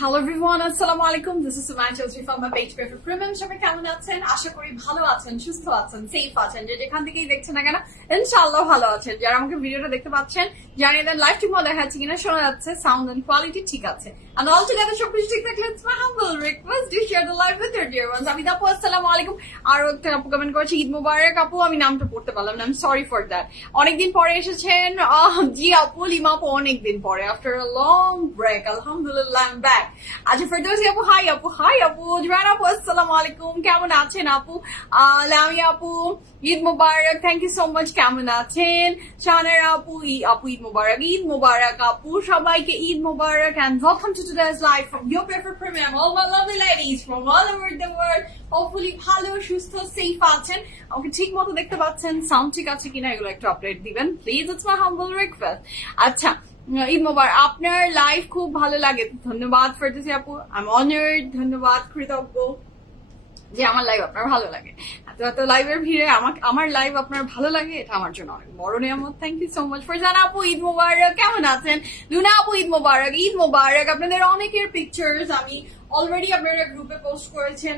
Hello everyone, Assalamu alaikum. This is Sumaya Chaudhary from my page Perfect Premium. সবাই কেমন আছেন? আশা করি ভালো আছেন, সুস্থ আছেন, সেফ আছেন। যে যেখান থেকেই দেখছেন না কেন, ইনশাআল্লাহ ভালো আছেন। যারা আমাকে ভিডিওটা দেখতে পাচ্ছেন, জানিয়ে দেন লাইভ ঠিক মতো দেখা যাচ্ছে কিনা, শোনা যাচ্ছে, সাউন্ড এন্ড কোয়ালিটি ঠিক আছে। And all together সবকিছু ঠিক থাকলে it's my humble request to share the live with your dear ones. আমি আপু আসসালামু আলাইকুম। আর একটা আপু কমেন্ট করেছে ঈদ মোবারক আপু, আমি নামটা পড়তে পারলাম না, I am sorry for that. অনেকদিন পরে এসেছেন জি আপু, লিমা আপু অনেকদিন পরে, আফটার আ লং ব্রেক, আলহামদুলিল্লাহ আই এম ব্যাক। আচ্ছা ফেরদৌসি আপু হাই আপু, হাই আপু। জুয়ান আপু আসসালামু আলাইকুম, কেমন আছেন আপু? লামি আপু ঈদ মোবারক, থ্যাংক ইউ সো মাচ, কেমন আছেন? শাহানারা আপু ঈদ মোবারক, ঈদ মোবারক আপু, সবাইকে ঈদ মোবারক and welcome to today's live from your favorite premium, all my lovely ladies from all over the world. Hopefully ভালো সুস্থ সেফ আছেন, আমাকে ঠিক মতো দেখতে পাচ্ছেন, সাউন্ড ঠিক আছে কিনা এগুলো একটু আপডেট দিবেন please, it's my humble request. আচ্ছা ঈদ মোবারক, আপনার লাইভ খুব ভালো লাগে, ধন্যবাদ ফেরদৌসি আপু, আই এম অনার্ড, ধন্যবাদ, কৃতজ্ঞ যে আমার লাইভ আপনার ভালো লাগে। এত লাইভের ভিড়ে আমার লাইভ আপনার ভালো লাগে, এটা আমার জন্য অনেক বড় নিয়ামত। Thank you so much. Farzana আপু ঈদ মোবারক, কেমন আছেন? লুনা আপু ঈদ মোবারক, ঈদ মোবারক। আপনাদের অনেকের পিকচার্স আমি অলরেডি আপনারা গ্রুপে পোস্ট করেছেন,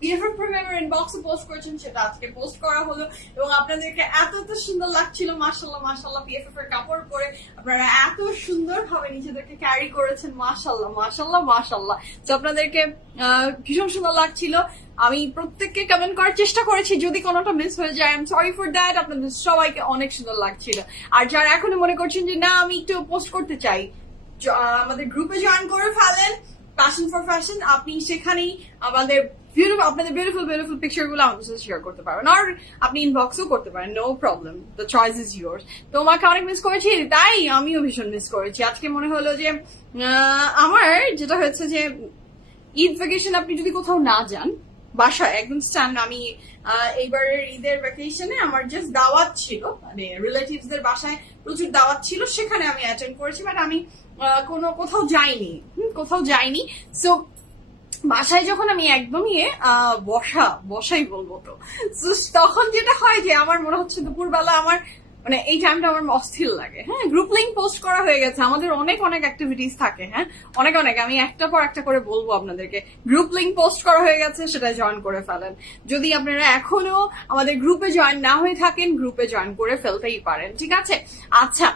বিএফএফ প্রিমিয়ামের ইনবক্সে পোস্ট করেছেন, সেটা আজকে পোস্ট করা হলো এবং আপনাদেরকে এত সুন্দর লাগছিল, মাশাআল্লাহ মাশাআল্লাহ। বিএফএফ এর কাপড় পরে আপনারা এত সুন্দর ভাবে নিজেদেরকে ক্যারি করেছেন, মাশাআল্লাহ মাশাআল্লাহ মাশাআল্লাহ। তো আপনাদেরকে ভীষণ সুন্দর লাগছিল। আমি প্রত্যেককে কমেন্ট করার চেষ্টা করেছি, যদি কোনোটা মিস হয়ে যায় I am sorry for that. আপনাদের সবাইকে অনেক সুন্দর লাগছিল। আর যারা এখনো মনে করছেন যে না আমি একটু পোস্ট করতে চাই, আমাদের গ্রুপে জয়েন করে ফেলেন, প্যাশন ফর ফ্যাশন। আপনি সেখানেই আপনাদের বিউটিফুল পিকচার গুলো আমাদের সাথে শেয়ার করতে পারবেন, আর আপনি ইনবক্সও করতে পারেন, no problem, the choice is yours. তোমাকে অনেক মিস করেছি, তাই আমিও ভীষণ মিস করেছি। আজকে মনে হলো যে আমার যেটা হয়েছে যে ঈদ ভ্যাকেশন আপনি যদি কোথাও না যান, বাসায় একদম স্ট্যান্ড, আমি এইবারের ঈদের ভ্যাকেশনে আমার জাস্ট দাওয়াত ছিল, মানে রিলেটিভস দের বাসায় প্রচুর দাওয়াত ছিল, সেখানে আমি অ্যাটেন্ড করেছি, বাট আমি কোথাও যাইনি। সো বাসায় যখন আমি একদমই বসাই বলবো, তো তখন যেটা হয় যে আমার মনে হচ্ছে দুপুরবেলা আমার মানে এই টাইমটা আমার অস্থির লাগে। হ্যাঁ, গ্রুপ লিঙ্ক পোস্ট করা হয়ে গেছে, আমাদের অনেক অ্যাক্টিভিটিস থাকে। হ্যাঁ, অনেক আমি একটা পর একটা করে বলবো আপনাদেরকে। গ্রুপ লিঙ্ক পোস্ট করা হয়ে গেছে, সেটা জয়েন করে ফেলেন। যদি আপনারা এখনো আমাদের গ্রুপে জয়েন না হয়ে থাকেন, গ্রুপে জয়েন করে ফেলতেই পারেন, ঠিক আছে? আচ্ছা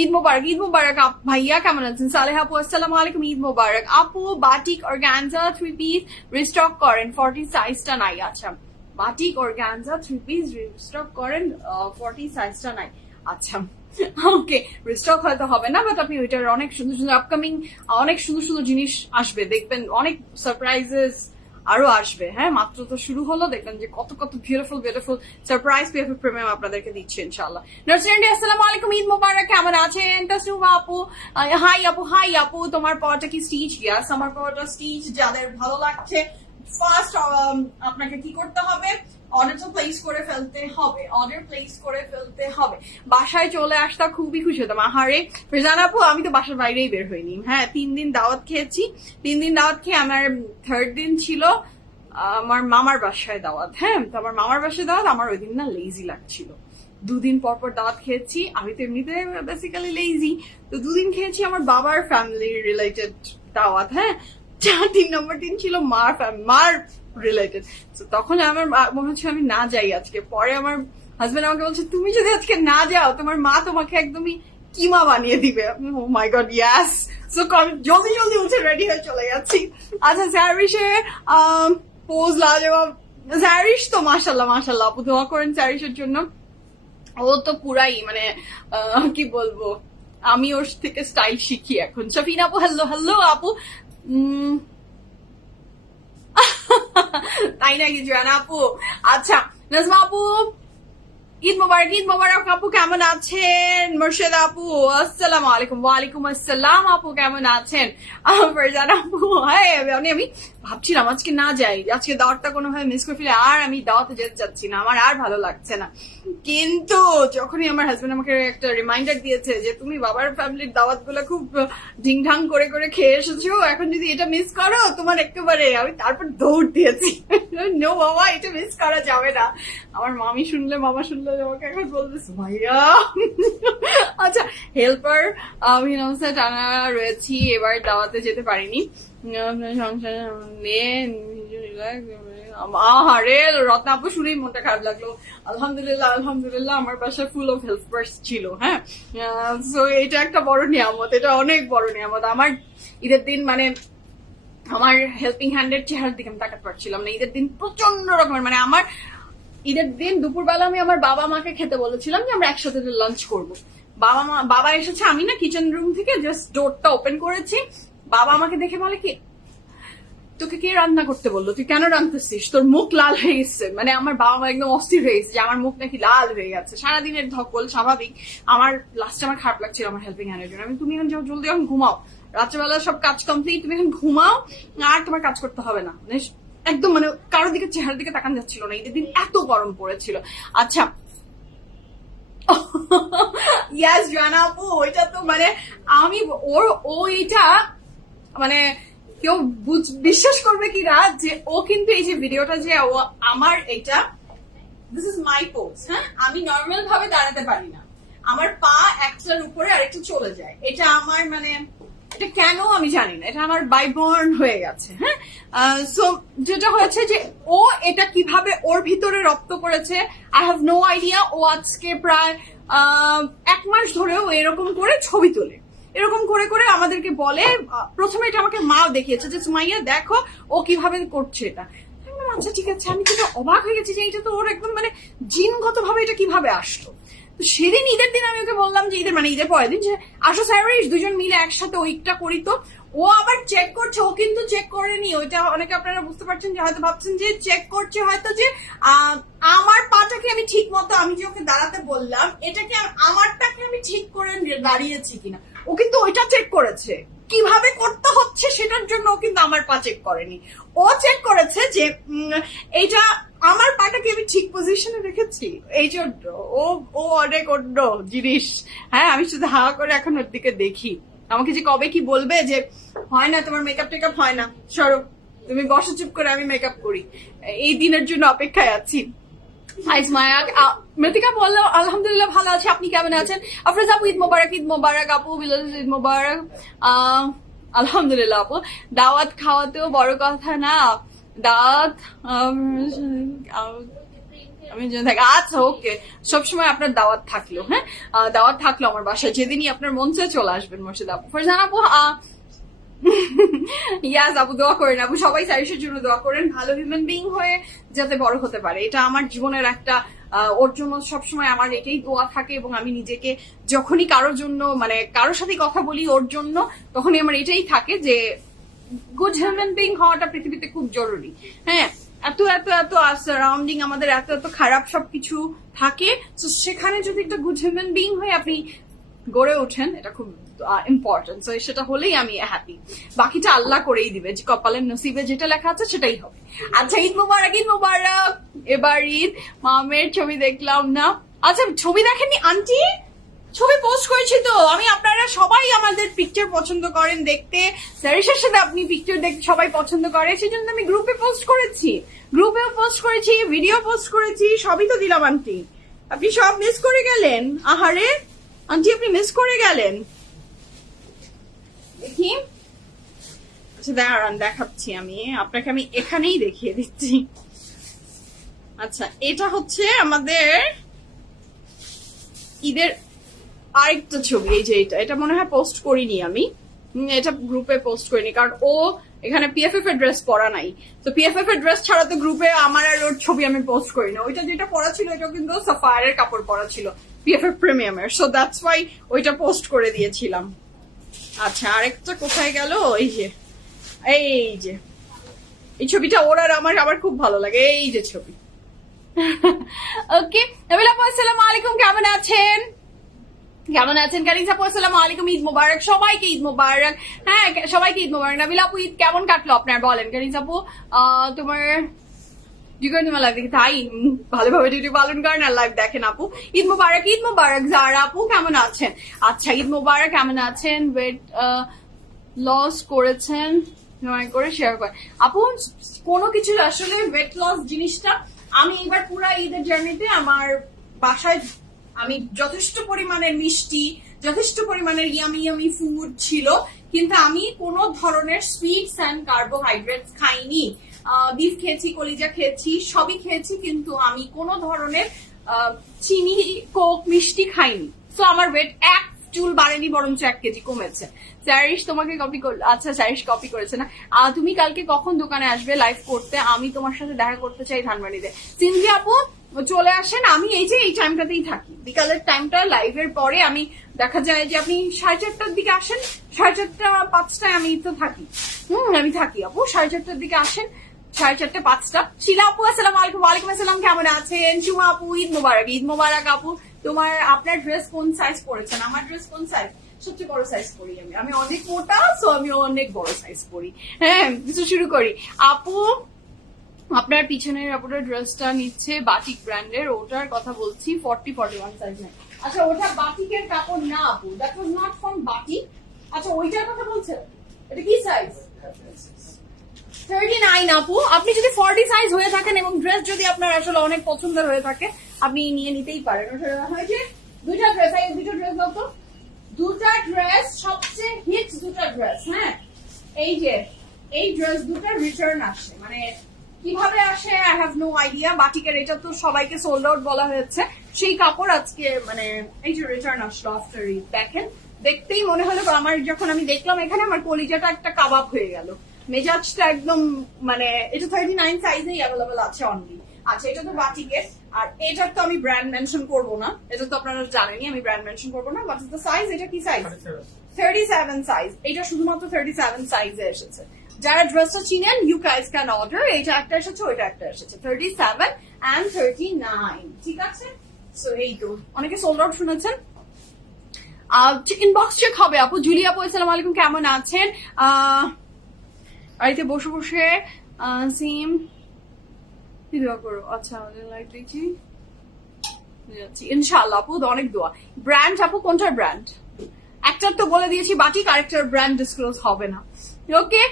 ঈদ মোবারক ভাইয়া, কেমন আছেন? সালেহ আপু আসসালামু আলাইকুম, ঈদ মোবারক আপু। বাটিক অর্গানজা 3 পিস রিস্টক করেন, 40 সাইজটা নাই। আচ্ছা বাটিক অর্গানজা 3 পিস রিস্টক করেন, 40 সাইজটা নাই। আচ্ছা ওকে, রিস্টক হয়তো হবে না, বাট আপনি ওইটার অনেক সুন্দর আপকামিং অনেক সুন্দর জিনিস আসবে, দেখবেন অনেক সারপ্রাইজেস আরো আসবে। হ্যাঁ, মাত্র তো শুরু হলো, দেখবেন যে কত বিউটিফুল সারপ্রাইজ পিএফএফ প্রিমিয়াম আপনাদেরকে দিচ্ছে ইনশাআল্লাহ। নার্সারি আসসালামু আলাইকুম, ঈদ মোবারক, কেমন আছেন? তাসনুভা আপু হাই আপু, তোমার পাওয়াটা কি স্টিচ? ইয়াস, আমার পাওয়াটা স্টিচ। যাদের ভালো লাগছে ফার্স্ট আপনাকে কি করতে হবে, অর্ডার প্লেস করে ফেলতে হবে। বাসায় চলে আসতা খুবই খুশি হতাম। আহারে ফেরজানা আপু, আমি তো বাসার বাইরেই বের হইনি। হ্যাঁ, 3 দিন দাওয়াত খেয়েছি। 3 দিন দাওয়াত খেয়ে আমার থার্ড দিন ছিল আমার মামার বাসায় দাওয়াত। হ্যাঁ, তো আমার মামার বাসায় দাওয়াত, আমার ওই দিন না লেজি লাগছিল। 2 দিন পর দাওয়াত খেয়েছি, আমি তো এমনিতে বেসিক্যালি লেজি, তো 2 দিন খেয়েছি আমার বাবার ফ্যামিলি রিলেটেড দাওয়াত। হ্যাঁ, 3 নম্বর দিন ছিল মার রিলেটেড। তখন আমার মনে হচ্ছে আমি না যাই আজকে। পরে আমার হাজবেন্ড আমাকে বলছে, তুমি যদি আজকে না যাও তোমার মা তোমাকে একদমই কিমা বানিয়ে দিবে। ও মাই গড, ইয়াস। সো জলদি উঠে রেডি হয়ে চলে যাচ্ছি। আচ্ছা স্যারিশের পোজ লাজবাব। স্যারিশ তো মাশাল্লাহ আপু, দোয়া করেন স্যারিশের জন্য। ও তো পুরাই মানে কি বলবো, আমি ওর থেকে স্টাইল শিখি এখন। শাফিন আপু হ্যালো আপু। তাই নাকি জয়ানা আপু? আচ্ছা নাজমা আপু ঈদ মোবারক আপু, কেমন আছেন? মুর্শেদ আপু আসসালামু আলাইকুম। ওয়ালাইকুম আসসালাম আপু, কেমন আছেন? ফারজানা আপু আমি ভাবছিলাম আজকে না যাই, আজকে দাওয়াতটা কোনোভাবে মিস করে ফেলে, আর আমি দাওয়াতে যেতে চাচ্ছি না, আমার আর ভালো লাগছে না। কিন্তু যখনই আমার হাজবেন্ড আমাকে একটা রিমাইন্ডার দিয়েছে যে তুমি বাবার ফ্যামিলির দাওয়াত গুলো খুব ঢিংঢাং করে খেয়ে এসেছো, এখন যদি এটা মিস করো তোমার একেবারে, আমি তারপর দৌড় দিয়েছি, নো বাবা এটা মিস করা যাবে না। আমার মামা শুনলে আমাকে এখন বলবে ভাইয়া আচ্ছা, হেল্পার আমি নমস্তে টানা রয়েছি, এবার দাওয়াতে যেতে পারিনি। সংসারে আহারে রত্না আপু শুনেই মনটা খারাপ লাগলো। আলহামদুলিল্লাহ আলহামদুলিল্লাহ আমার বাসায় ফুল অফ হেল্পার্স ছিল। হ্যাঁ, সো এটা একটা বড় নিয়ামত, এটা অনেক বড় নিয়ামত। আমার ঈদের দিন মানে আমার হেল্পিং হ্যান্ডের চেহারার দিকে আমি তাকাতে পারছিলাম না। ঈদের দিন প্রচন্ড রকমের মানে আমার ঈদের দিন দুপুরবেলা আমি আমার বাবা মাকে খেতে বলেছিলাম যে আমরা একসাথে লাঞ্চ করবো। বাবা এসেছে, আমি না কিচেন রুম থেকে জাস্ট ডোরটা ওপেন করেছি, বাবা আমাকে দেখে বলে কি তোকে কে রান্না করতে বললো, তুই কেন রান্নাছিস, তোর মুখ লাল হয়ে গেছে। মানে আমার বাবা মা একদম অস্থির হয়ে গেছে যে আমার মুখ নাকি লাল হয়ে গেছে, সারাদিনের ধকল স্বাভাবিক। আমার লাস্টে আমার খারাপ লাগছিল আমার হেল্পিং হ্যান্ডের জন্য। আমি তুমি এখন যাও জলদি এখন ঘুমাও, রাত্রেবেলা সব কাজ কমপ্লিট, তুমি এখন ঘুমাও আর তোমার কাজ করতে হবে না। মানে একদম মানে কারোর দিকে চেহারার দিকে তাকান যাচ্ছিল না, ঈদের দিন এত গরম পড়েছিল। আচ্ছা ইয়াস জানা আপু, ওইটা তো মানে আমি ও এটা মানে কেউ বিশ্বাস করবে কি না যে ও কিন্তু এই যে ভিডিওটা যে ও আমার এটা দিস ইজ মাই পোজ। হ্যাঁ, আমি নর্মাল ভাবে দাঁড়াতে পারি না, আমার পা একটার উপরে আরেকটু চলে যায়। এটা আমার মানে এটা কেন আমি জানি না, এটা আমার বাইবর্ন হয়ে গেছে। হ্যাঁ, সো যেটা হয়েছে যে ও এটা কিভাবে ওর ভিতরে রপ্ত করেছে আই হ্যাভ নো আইডিয়া। ও আজকে প্রায় 1 মাস ধরেও এরকম করে ছবি তোলে, এরকম করে করে আমাদেরকে বলে। প্রথমে এটা আমাকে মা দেখিয়েছে যে সুমাইয়া দেখো ও কিভাবে করছে এটা। আচ্ছা ঠিক আছে, আমি কিন্তু অবাক হয়ে গেছি যে এটা তো ওর একদম মানে জিনগত ভাবে এটা কিভাবে আসলো। তো সেদিন ঈদের দিন আমি ওকে বললাম যে ঈদের পরের দিন যে আসো স্যারিস দুজন মিলে একসাথে উইকটা করি। তো ও আবার চেক করছে, ও কিন্তু চেক করেনি ওইটা। অনেকে আপনারা বুঝতে পারছেন যে হয়তো ভাবছেন যে চেক করছে হয়তো যে আমার পাটাকে আমি ঠিক মতো, আমি যে ওকে দাঁড়াতে বললাম এটাকে আমারটাকে আমি ঠিক করে দাঁড়িয়েছি কিনা, ও কিন্তু ওইটা চেক করেছে। কিভাবে করতে হচ্ছে সেটার জন্য ও কিন্তু আমার পা চেক করেনি, ও চেক করেছে যে এইটা আমার পাটাকে আমি ঠিক পজিশনে রেখেছি এই জন্য। ও অনেক অন্য জিনিস। হ্যাঁ, আমি শুধু হাওয়া করে এখন ওর দিকে দেখি। আমাকে যে কবে কি বলবে যে হয় না তোমার মেকআপ টেকআপ হয় না, সরো তুমি বসো চুপ করে, আমি মেকআপ করি। এই দিনের জন্য অপেক্ষায় আছি। মৃতিকা বললো আলহামদুলিল্লাহ ভালো আছে, আপনি কেমন আছেন? আফরোজ আপু ঈদ মোবারক। ঈদ মোবারক আপু, বিলাল ঈদ মোবারক। আলহামদুলিল্লাহ আপু, দাওয়াত খাওয়াতেও বড় কথা না, দাওয়াত আমি থাকি। আচ্ছা ওকে, সবসময় আপনার দাওয়াত থাকলো। হ্যাঁ, দাওয়াত থাকলো আমার বাসায়, যেদিনই আপনার মন চায় চলে আসবেন মোর্শেদ আপু। ফারজান আপু ইয়াস আপু দোয়া করেন, আপু সবাই সারিসের জন্য দোয়া করেন, ভালো হিউম্যান বিং হয়ে যাতে বড় হতে পারে। এটা আমার জীবনের একটা ওর জন্য সবসময় আমার এটাই দোয়া থাকে। এবং আমি নিজেকে যখনই কারোর জন্য মানে কারোর সাথে কথা বলি ওর জন্য, তখনই আমার এটাই থাকে যে গুড হিউম্যান বিং হওয়াটা পৃথিবীতে খুব জরুরি। হ্যাঁ, এত এত এত সারাউন্ডিং আমাদের এত এত খারাপ সবকিছু থাকে, তো সেখানে যদি একটা গুড হিউম্যান বিং হয়ে আপনি গড়ে ওঠেন, এটা খুব ইম্পর্টেন্ট। তো সেটা হলেই আমি হ্যাপি, বাকিটা আল্লাহ করেই দিবে, যে কপালের নসিবে যেটা লেখা আছে সেটাই হবে। আচ্ছা ঈদ মোবারক, ঈদ মোবারক। এবার ঈদ মামের ছবি দেখলাম না। আচ্ছা ছবি দেখেননি আন্টি? ছবি পোস্ট করেছি তো আমি, আপনারা সবাই আমাদের পিকচার পছন্দ করেন দেখতে, সারিসের সাথে আপনি পিকচার দেখতে সবাই পছন্দ করে, সেই জন্য আমি গ্রুপে পোস্ট করেছি, গ্রুপেও পোস্ট করেছি, ভিডিও পোস্ট করেছি, সবই তো দিলাম আন্টি। আপনি সব মিস করে গেলেন, আহারে আন্টি আপনি মিস করে গেলেন। দেখি, আচ্ছা দাঁড়ান দেখাচ্ছি, আমি আপনাকে আমি এখানেই দেখিয়ে দিচ্ছি। আচ্ছা এটা হচ্ছে আমাদের ঈদের আরেকটা ছবি, এই যে এটা মনে হয় পোস্ট করিনি আমি, এটা গ্রুপে পোস্ট করিনি কারণ ও এখানে পিএফএফ এর ড্রেস পরা নাই। তো পিএফএফ এর ড্রেস ছাড়া তো গ্রুপে আমার আর ওর ছবি আমি পোস্ট করি না। ওইটা যেটা পরা ছিল এটা কিন্তু সাফায়ারের কাপড় পরা ছিল পিএফএফ প্রিমিয়ামের, সো দ্যাটস ওয়াই ওইটা পোস্ট করে দিয়েছিলাম। আচ্ছা আরেকটা কোথায় গেল? এই যে এই ছবিটা ওর আর আমার খুব ভালো লাগে, এই যে ছবি। ওকে নবিল আপু আসসালামু আলাইকুম, কেমন আছেন? কেমন আছেন? কারিজা আপু আসসালামু আলাইকুম, ঈদ মোবারক, সবাইকে ঈদ মোবারক। হ্যাঁ সবাইকে ঈদ মোবারক। নবিল আপু ঈদ কেমন কাটলো আপনার বলেন? কারিজা আপু তোমার লাইভ দেখি তাই ভালোভাবে ডিউটি পালন করেন আর লাইভ দেখেন আপু। ঈদ মোবারক, ঈদ মোবারক। জারা আপু কেমন আছেন? আচ্ছা ঈদ মোবারক, কেমন আছেন? ওয়েট লস করেছেন করে শেয়ার করেন আপু। কোনো কিছু আসলে ওয়েট লস জিনিসটা আমি এবার পুরা ঈদের জার্নিতে আমার বাসায় আমি যথেষ্ট পরিমাণের মিষ্টি, যথেষ্ট পরিমাণের ইয়ামি ইয়ামি ফুড ছিল, কিন্তু আমি কোনো ধরনের সুইটস অ্যান্ড কার্বোহাইড্রেটস খাইনি। বিফ খেয়েছি, কলিজা খেয়েছি, সবই খেয়েছি, কিন্তু আমি কোনো ধরনের চিনি, কোক, মিষ্টি খাইনি। তো আমার ওয়েট এক চুল বাড়েনি, বরঞ্চ 1 কেজি কমেছে। স্যারিশ তোমাকে কপি করলো? আচ্ছা, স্যারিশ কপি করেছে না। তুমি কালকে কখন দোকানে আসবে লাইভ করতে? আমি তোমার সাথে দেখা করতে চাই ধানবাড়িতে। সিনজি আপু চলে আসেন, আমি এই যে এই টাইমটাতেই থাকি, বিকালের টাইমটা লাইভের পরে আমি দেখা যায় যে আপনি 4:30টার দিকে আসেন, 4:30 5টায় আমি তো থাকি। আমি থাকি আপু, 4:30টার দিকে আসেন, 4:30 5টা। শিলা আপু আসসালামু আলাইকুম। ওয়ালাইকুম আসসালাম, কেমন আছেন? সুমা আপু ঈদ মোবারক। ঈদ মোবারক আপু। আপনার ড্রেস কোন সাইজ পরেছেন? আমার ড্রেস কোন সাইজ? সবচেয়ে বড় সাইজ পরি আমি অনেক মোটা, সো আমি অনেক বড় সাইজ পরি। হ্যাঁ, কিছু শুরু করি। আপু আপনার পিছনের আপনার ড্রেসটা নিচ্ছে বাটিক ব্র্যান্ডের, ওটার কথা বলছি, 40-41 সাইজ নেই। আচ্ছা, ওটা বাটিকের কাপড় না আপু, that was not from batik. আচ্ছা, ওইটার কথা বলছেন? এটা কি সাইজ? 39 আপু। আপনি যদি 40 সাইজ হয়ে থাকেন এবং ড্রেস যদি আপনার আসলে অনেক পছন্দের হয়ে থাকে, আপনি নিয়ে নিতেই পারেন। ওটা হয়েছে দুইটা ড্রেস, দুটো ড্রেস দাও তো, দুটা ড্রেস, সবচেয়ে হিট দুটা ড্রেস। হ্যাঁ, এই যে এই ড্রেস দুটো রিটার্ন আসে, মানে কিভাবে আসে আই হ্যাভ নো আইডিয়া। বাটিকের এটা তো সবাইকে সোল্ড আউট বলা হয়েছে, সেই কাপড় আজকে মানে এই যে রিটার্ন আসলো আফটার ঈদ। দেখেন, দেখতেই মনে হলো, আমার যখন আমি দেখলাম এখানে আমার কলিজাটা একটা কাবাব হয়ে গেল, মেজাজটা একদম, মানে এটা 39 সাইজেই অ্যাভেলেবল আছে অনলি। আচ্ছা, এটা তো বাটিকের, আর এটার তো আমি ব্র্যান্ড মেনশন করবো না, এটা তো আপনারা জানেনই, আমি ব্র্যান্ড মেনশন করবো না। বাট দ্য সাইজ, এটা কি সাইজ? 37 সাইজ। এটা শুধুমাত্র 37 সাইজে এসেছে। যারা ড্রেসটা চিনেন, ইউ গাইজ ক্যান অর্ডার। এটা একটা এসেছে, ওইটা একটা এসেছে, 37 and 39। ঠিক আছে, সো এই তো অনেকে সোল্ড আউট শুনেছেন। ইনবক্স চেক হবে আপু। জুলি আপু আসসালামু আলাইকুম, কেমন আছেন? বাড়িতে বসে বসে সিম দোয়া করো। আচ্ছা, লাইভ দেখছি, ইনশাআল্লাহ আপু, অনেক দোয়া। ব্র্যান্ড আপু, কোনটার ব্র্যান্ড? একটার তো বলে দিয়েছি বাটিক, আরেকটার ব্র্যান্ড ডিসক্লোজ হবে না। ওকে,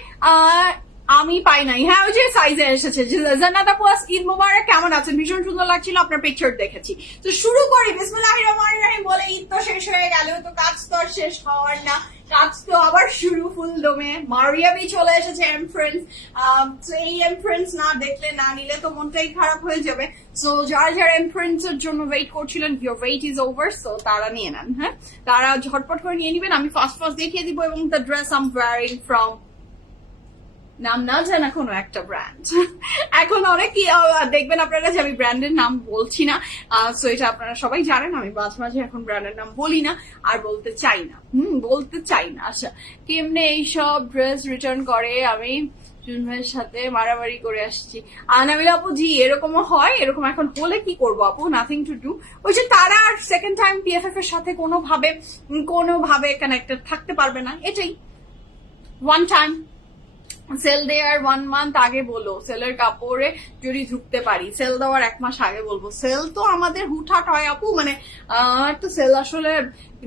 আমি পাই নাই। হ্যাঁ, ওই যে সাইজে এসেছে। জান্নাত আপু ঈদ মোবারক, কেমন আছেন? ভীষণ সুন্দর লাগছিল, আপনার পিকচার দেখেছি। তো শুরু করি বিসমিল্লাহির রহমানির রহিম বলে। ঈদ তো শেষ হয়ে গেল, তো কাজ তো আর শেষ হওয়ার না, কাজ তো আবার শুরু ফুল দমে। মারিয়াবি চলে এসেছে, এমফ্রেন্স। তো এই এমফ্রেন্স না দেখলে, না নিলে তো মনটাই খারাপ হয়ে যাবে। সো যারা যারা এমফ্রেন্স এর জন্য ওয়েট করছিলেন, your wait is over, so তারা নিয়ে নেন। হ্যাঁ, তারা ঝটপট করে নিয়ে নিবেন। আমি ফার্স্ট দেখিয়ে দিব, এবং the dress I am wearing from, নাম না জানা কোনো একটা ব্র্যান্ড। এখন অনেকে দেখবেন আপনারা যে আমি ব্র্যান্ডের নাম বলছি না, সো এটা আপনারা সবাই জানেন, আমি মাঝে মাঝে এখন ব্র্যান্ডের নাম বলি না, আর বলতে চাই না। বলতে চাই না। আচ্ছা, কেমনে এইসব ড্রেস রিটার্ন করে? আমি ভাইয়ের সাথে মারামারি করে আসছি। আনামিলা আপু, জি এরকমও হয়। এরকম এখন হলে কি করবো আপু? Nothing to do. ওই যে তারা আর সেকেন্ড টাইম পিএফএফ এর সাথে কোনোভাবে কানেক্টেড থাকতে পারবে না, এটাই। ওয়ান টাইম সেল দেওয়ার 1 মান্থ আগে বলো, সেলের কাপড়ে যদি ঢুকতে পারি। সেল দেওয়ার 1 মাস আগে বলবো। সেল তো আমাদের হুটহাট হয় আপু, মানে একটা সেল আসলে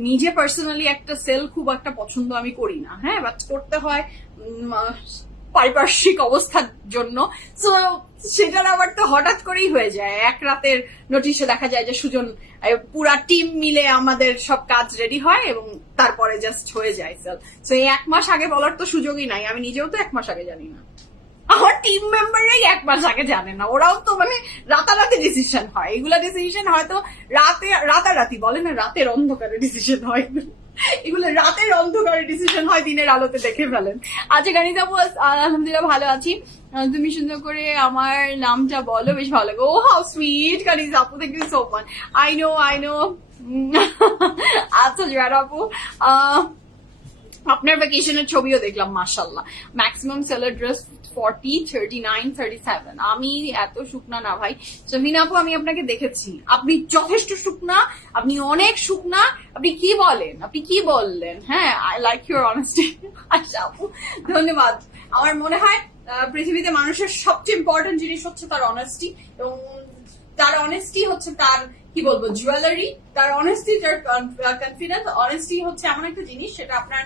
নিজে পার্সোনালি একটা সেল খুব একটা পছন্দ আমি করি না। হ্যাঁ, বাট করতে হয় পারিপার্শ্বিক অবস্থার জন্য। সো সেটার আবার তো হঠাৎ করেই হয়ে যায়। এক রাতের নোটিশে দেখা যায় যে সুজন, পুরা টিম মিলে আমাদের সব কাজ রেডি হয় এবং তারপরে জাস্ট হয়ে যায় সেল। সো এই 1 মাস আগে বলার তো সুযোগই নাই। আমি নিজেও তো 1 মাস আগে জানি না, আমার টিম মেম্বাররাই 1 মাস আগে জানে না। ওরাও তো মানে রাতারাতি ডিসিশন হয়, এগুলা ডিসিশন হয়তো রাতারাতি বলে না, রাতের অন্ধকারে ডিসিশন হয়। এগুলো রাতের অন্ধকারে ডিসিশন হয়, দিনের আলোতে দেখে ফেলেন। আচ্ছা গানিত আপু, আলহামদুলিল্লাহ ভালো আছি। তুমি সুন্দর করে আমার নামটা বলো, বেশ ভালো লাগে। ও হাউ সুইট গানিত আপু, thank you so much. I know. আচ্ছা জয়ার আপু, আপনার ভ্যাকেশনের ছবিও দেখলাম, মাশাআল্লাহ। Maximum seller dress 40, 39, 37। আমি এত শুকনা না ভাই। জমিনা আপু, আমি আপনাকে দেখেছি, আপনি যথেষ্ট শুকনা, আপনি অনেক শুকনা। আপনি কি বলেন, আপনি কি বললেন? হ্যাঁ, আই লাইক ইউর অনেস্টি। আচ্ছা আপু, ধন্যবাদ। আমার মনে হয় পৃথিবীতে মানুষের সবচেয়ে ইম্পর্টেন্ট জিনিস হচ্ছে তার অনেস্টি, এবং তার অনেস্টি হচ্ছে তার কি বলবো জুয়েলারি, তার অনেস্টি, তার কনফিডেন্স। অনেস্টি হচ্ছে এমন একটা জিনিস, সেটা আপনার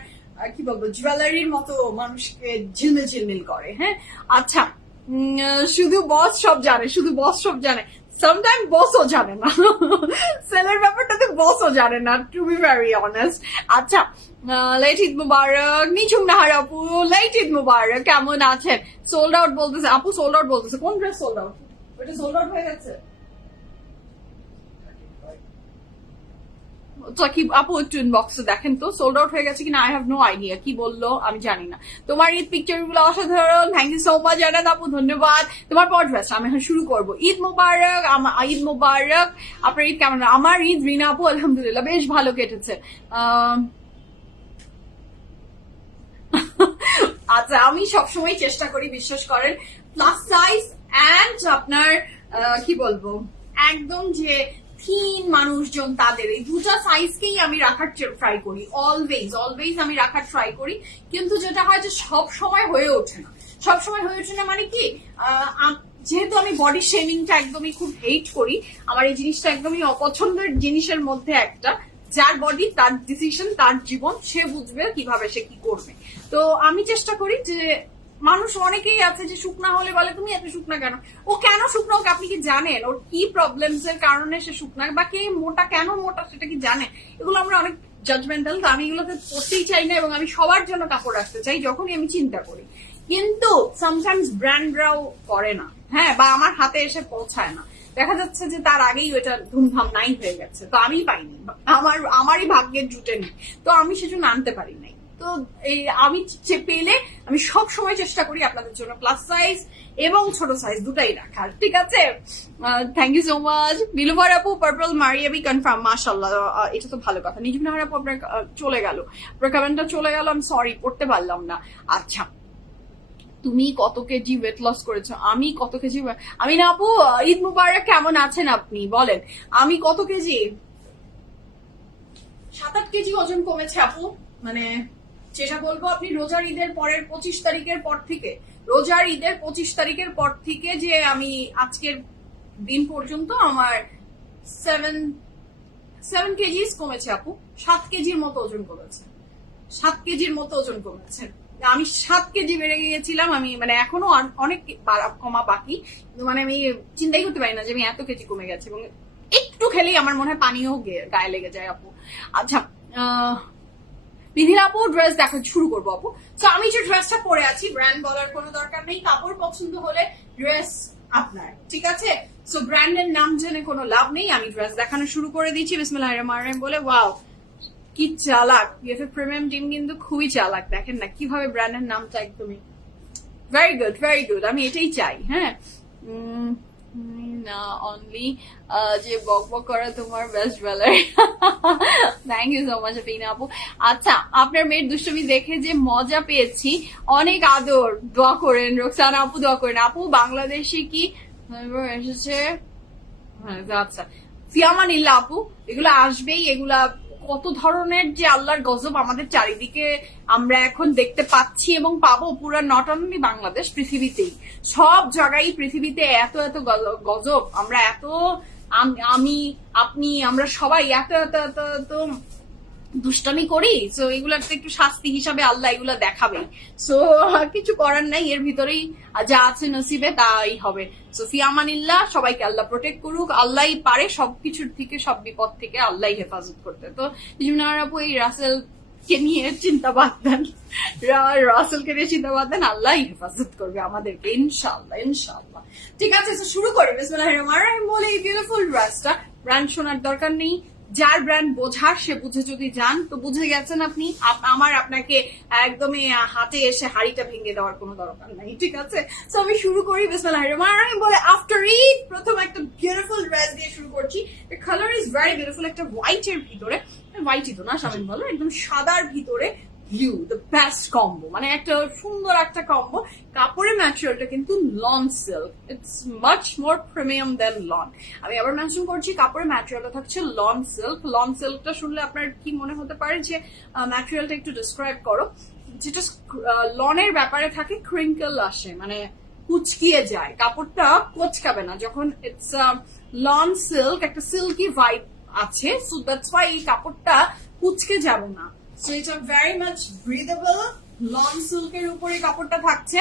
কি বলবো জুয়েলারির মতো মানুষকে ঝিলমিল করে। হ্যাঁ, আচ্ছা, শুধু বস সব জানে, সামটাইম বসও জানে না, সেলের ব্যাপারটাতে বসও জানে না, টু বি ভেরি অনেস্ট। আচ্ছা, লেট ঈদ মুবারক নিঝুম নাহার আপু, লেট ঈদ মুবারক, কেমন আছেন? সোল্ড আউট বলতেছে আপু, সোল্ড আউট বলতেছে। কোন ড্রেস সোল্ড আউট? ওটা সোল্ড আউট হয়ে গেছে? কি আপু একটু ইনবক্সে দেখেন তো সোল্ড আউট হয়ে গেছে কিনা। আই হ্যাভ নো আইডিয়া কি বললো, আমি জানি না। তোমার ঈদ পিকচার গুলো অসাধারণ, থ্যাংক ইউ সো মাচ জানাত আপু, ধন্যবাদ। তোমার পর ড্রেস আমি এখন শুরু করবো। ঈদ মুবারক, ঈদ মুবারক। আপনার ঈদ কেমন? আমার ঈদ রিনা আপু আলহামদুলিল্লাহ বেশ ভালো কেটেছে। আচ্ছা, আমি সবসময় চেষ্টা করি, বিশ্বাস করেন, প্লাস সাইজ অ্যান্ড আপনার কি বলবো, একদম যে থিন মানুষজন তাদের এই দুটা সাইজকেই আমি রাখার ট্রাই করি, অলওয়েজ আমি রাখার ট্রাই করি। কিন্তু যেটা হয় যে সব সময় হয়ে ওঠে না। সব সময় হয়ে ওঠে না মানে কি, যেহেতু আমি বডি শেমিংটা একদমই খুব হেট করি, আমার এই জিনিসটা একদমই অপছন্দের জিনিসের মধ্যে একটা। যার বডি তার ডিসিশন, তার জীবন, সে বুঝবে কিভাবে সে কি করবে। তো আমি চেষ্টা করি যে, মানুষ অনেকেই আছে যে শুকনা হলে বলে তুমি এত শুকনা কেন, ও কেন শুকনা, ওকে আপনি কি জানেন ওর কি প্রবলেমস এর কারণে সে শুকনা, বা কে মোটা কেন মোটা সেটা কি জানে? এগুলো আমরা অনেক জাজমেন্টাল, তো আমি এগুলোতে পড়তেই চাই না, এবং আমি সবার জন্য কাপড় রাখতে চাই যখনই আমি চিন্তা করি। কিন্তু সামটাইমস ব্র্যান্ডরাও করে না, হ্যাঁ, বা আমার হাতে এসে পৌঁছায় না। দেখা যাচ্ছে যে তার আগেই ওটা ধুমধাম নাই হয়ে গেছে, তো আমি পাইনি, আমারই ভাগ্যের জুটেনি, তো আমি সেজন্য আনতে পারি নাই। তো এই আমি পেলে আমি সব সময় চেষ্টা করি আপনাদের জন্য প্লাস সাইজ এবং ছোট সাইজ দুটাই রাখার, ঠিক আছে? Thank you so much. Nilufar আপু পার্পল মারিয়াবি কনফার্ম, মাশাআল্লাহ, এটা তো ভালো কথা। নিজুম নাহার আপু আপনার চলে গেল, আপনার কমেন্টটা চলে গেল, আমি সরি পড়তে পারলাম না। আচ্ছা, তুমি কত কেজি ওয়েট লস করেছো? আমি কত কেজি, আমি না আপু, ঈদ মুবারক, কেমন আছেন আপনি বলেন? আমি কত কেজি, 7-8 কেজি ওজন কমেছে আপু। মানে যেটা বলবো, আপনি রোজার ঈদের পরের 25 তারিখের পর থেকে, রোজার ঈদের 25 তারিখের পর থেকে যে আমি আজকের দিন পর্যন্ত আমার 7 কেজিস কমেছে আপু। 7 কেজির মতো ওজন কমেছে, 7 কেজির মতো ওজন কমেছে। আমি 7 কেজি বেড়ে গিয়েছিলাম, আমি মানে এখনো অনেক কমা বাকি, মানে আমি চিন্তাই করতে পারি না যে আমি এত কেজি কমে গেছে, এবং একটু খেলেই আমার মনে হয় পানিও গায়ে লেগে যায় আপু। আচ্ছা, বিধির আপু ড্রেস দেখা শুরু করবো আপু। তো আমি যে ড্রেসটা পরে আছি, ব্র্যান্ড বলার কোনো দরকার নেই, কাপড় পছন্দ হলে ড্রেস আপনার, ঠিক আছে? সো ব্র্যান্ডের নাম জেনে কোনো লাভ নেই, আমি ড্রেস দেখানো শুরু করে দিচ্ছি। বিসমিল্লাহির রহমানির রহিম বলে, ওয়াও কি চালাক, বিএফএফ প্রিমিয়াম টিম কিন্তু খুবই চালাক, দেখেন না কিভাবে ব্র্যান্ডের নামটা একদমই ভেরি গুড, ভেরি গুড, আমি এটাই চাই। হ্যাঁ, না অনলি যে বক বক করা তোমার best jewellery, thank you so much Pina আপু। আচ্ছা, আপনার মেয়ের দুষ্টুমি দেখে যে মজা পেয়েছি, অনেক আদর, দোয়া করেন। রোকসানা আপু দোয়া করেন। আপু বাংলাদেশি কি এসেছে? আচ্ছা, ফিয়ামানিল্লা আপু, এগুলো আসবেই, এগুলা কত ধরনের যে আল্লাহর গজব আমাদের চারিদিকে আমরা এখন দেখতে পাচ্ছি এবং পাবো, পুরো নট অনলি বাংলাদেশ, পৃথিবীতেই সব জায়গায়, পৃথিবীতে এত এত গজব, আমরা এত, আমি আপনি আমরা সবাই এত এত এত এত দুষ্টামি করি। সো এগুলার তো একটু শাস্তি হিসাবে আল্লাহ এগুলা দেখাবে। সো কিছু করার নাই, এর ভিতরেই যা আছে নসিবে তাই হবে। সো ফিয়ামানিল্লাহ, সবাইকে আল্লাহ প্রোটেক্ট করুক, আল্লাহই পারে সবকিছুর থেকে, সব বিপদ থেকে আল্লাহই হেফাজত করতে। তো জিমনার আপু এই রাসেলকে নিয়ে চিন্তা বাদ দেন, রাসেলকে নিয়ে চিন্তা বাদ দেন, আল্লাহই হেফাজত করবে আমাদেরকে, ইনশাআল্লাহ ইনশাআল্লাহ। ঠিক আছে, শুরু করি। বিসমিল্লাহির রহমানির রহিম বলে এই বিউটিফুল ড্রেসটা, ব্র্যান্ড শোনার দরকার নেই, যার ব্র্যান্ড বোঝার সে বুঝে যদি যান, তো বুঝে গেছেন আপনি। আমার আপনাকে একদমই হাতে এসে হাড়িটা ভেঙে দেওয়ার কোনো দরকার নাই, ঠিক আছে? তো আমি শুরু করি বিসমিল্লাহির রহমানির রহিম বলে আফটার ঈদ। প্রথম একটা বিউটিফুল ড্রেস দিয়ে শুরু করছি। The colour is very beautiful, একটা হোয়াইট এর ভিতরে, হোয়াইটই তো না স্বামী বলো, একদম সাদার ভিতরে ব্লু, দ্য বেস্ট কম্বো, মানে একটা সুন্দর একটা কম্বো। কাপড়ের ম্যাটেরিয়ালটা কিন্তু lawn silk, it's much more premium than lawn. আমি আবার মেনশন করছি, কাপড়ের ম্যাটেরিয়ালটা থাকছে লন সিল্ক। লন সিল্কটা শুনলে আপনার কি মনে হতে পারে যে ম্যাটেরিয়ালটা একটু ডিসক্রাইব করো। যেটা লনের ব্যাপারে থাকে, ক্রিঙ্কল আসে, মানে কুচকিয়ে যায়, কাপড়টা কোচকাবে না যখন ইটস লন সিল্ক, একটা সিল্কি ভাইব আছে। সো দ্যাটস ওয়াই এই কাপড়টা কুচকে যাবে না। সো এটা ভেরি মাচ ব্রিদেবল, লন সিল্কের উপরে কাপড়টা থাকছে।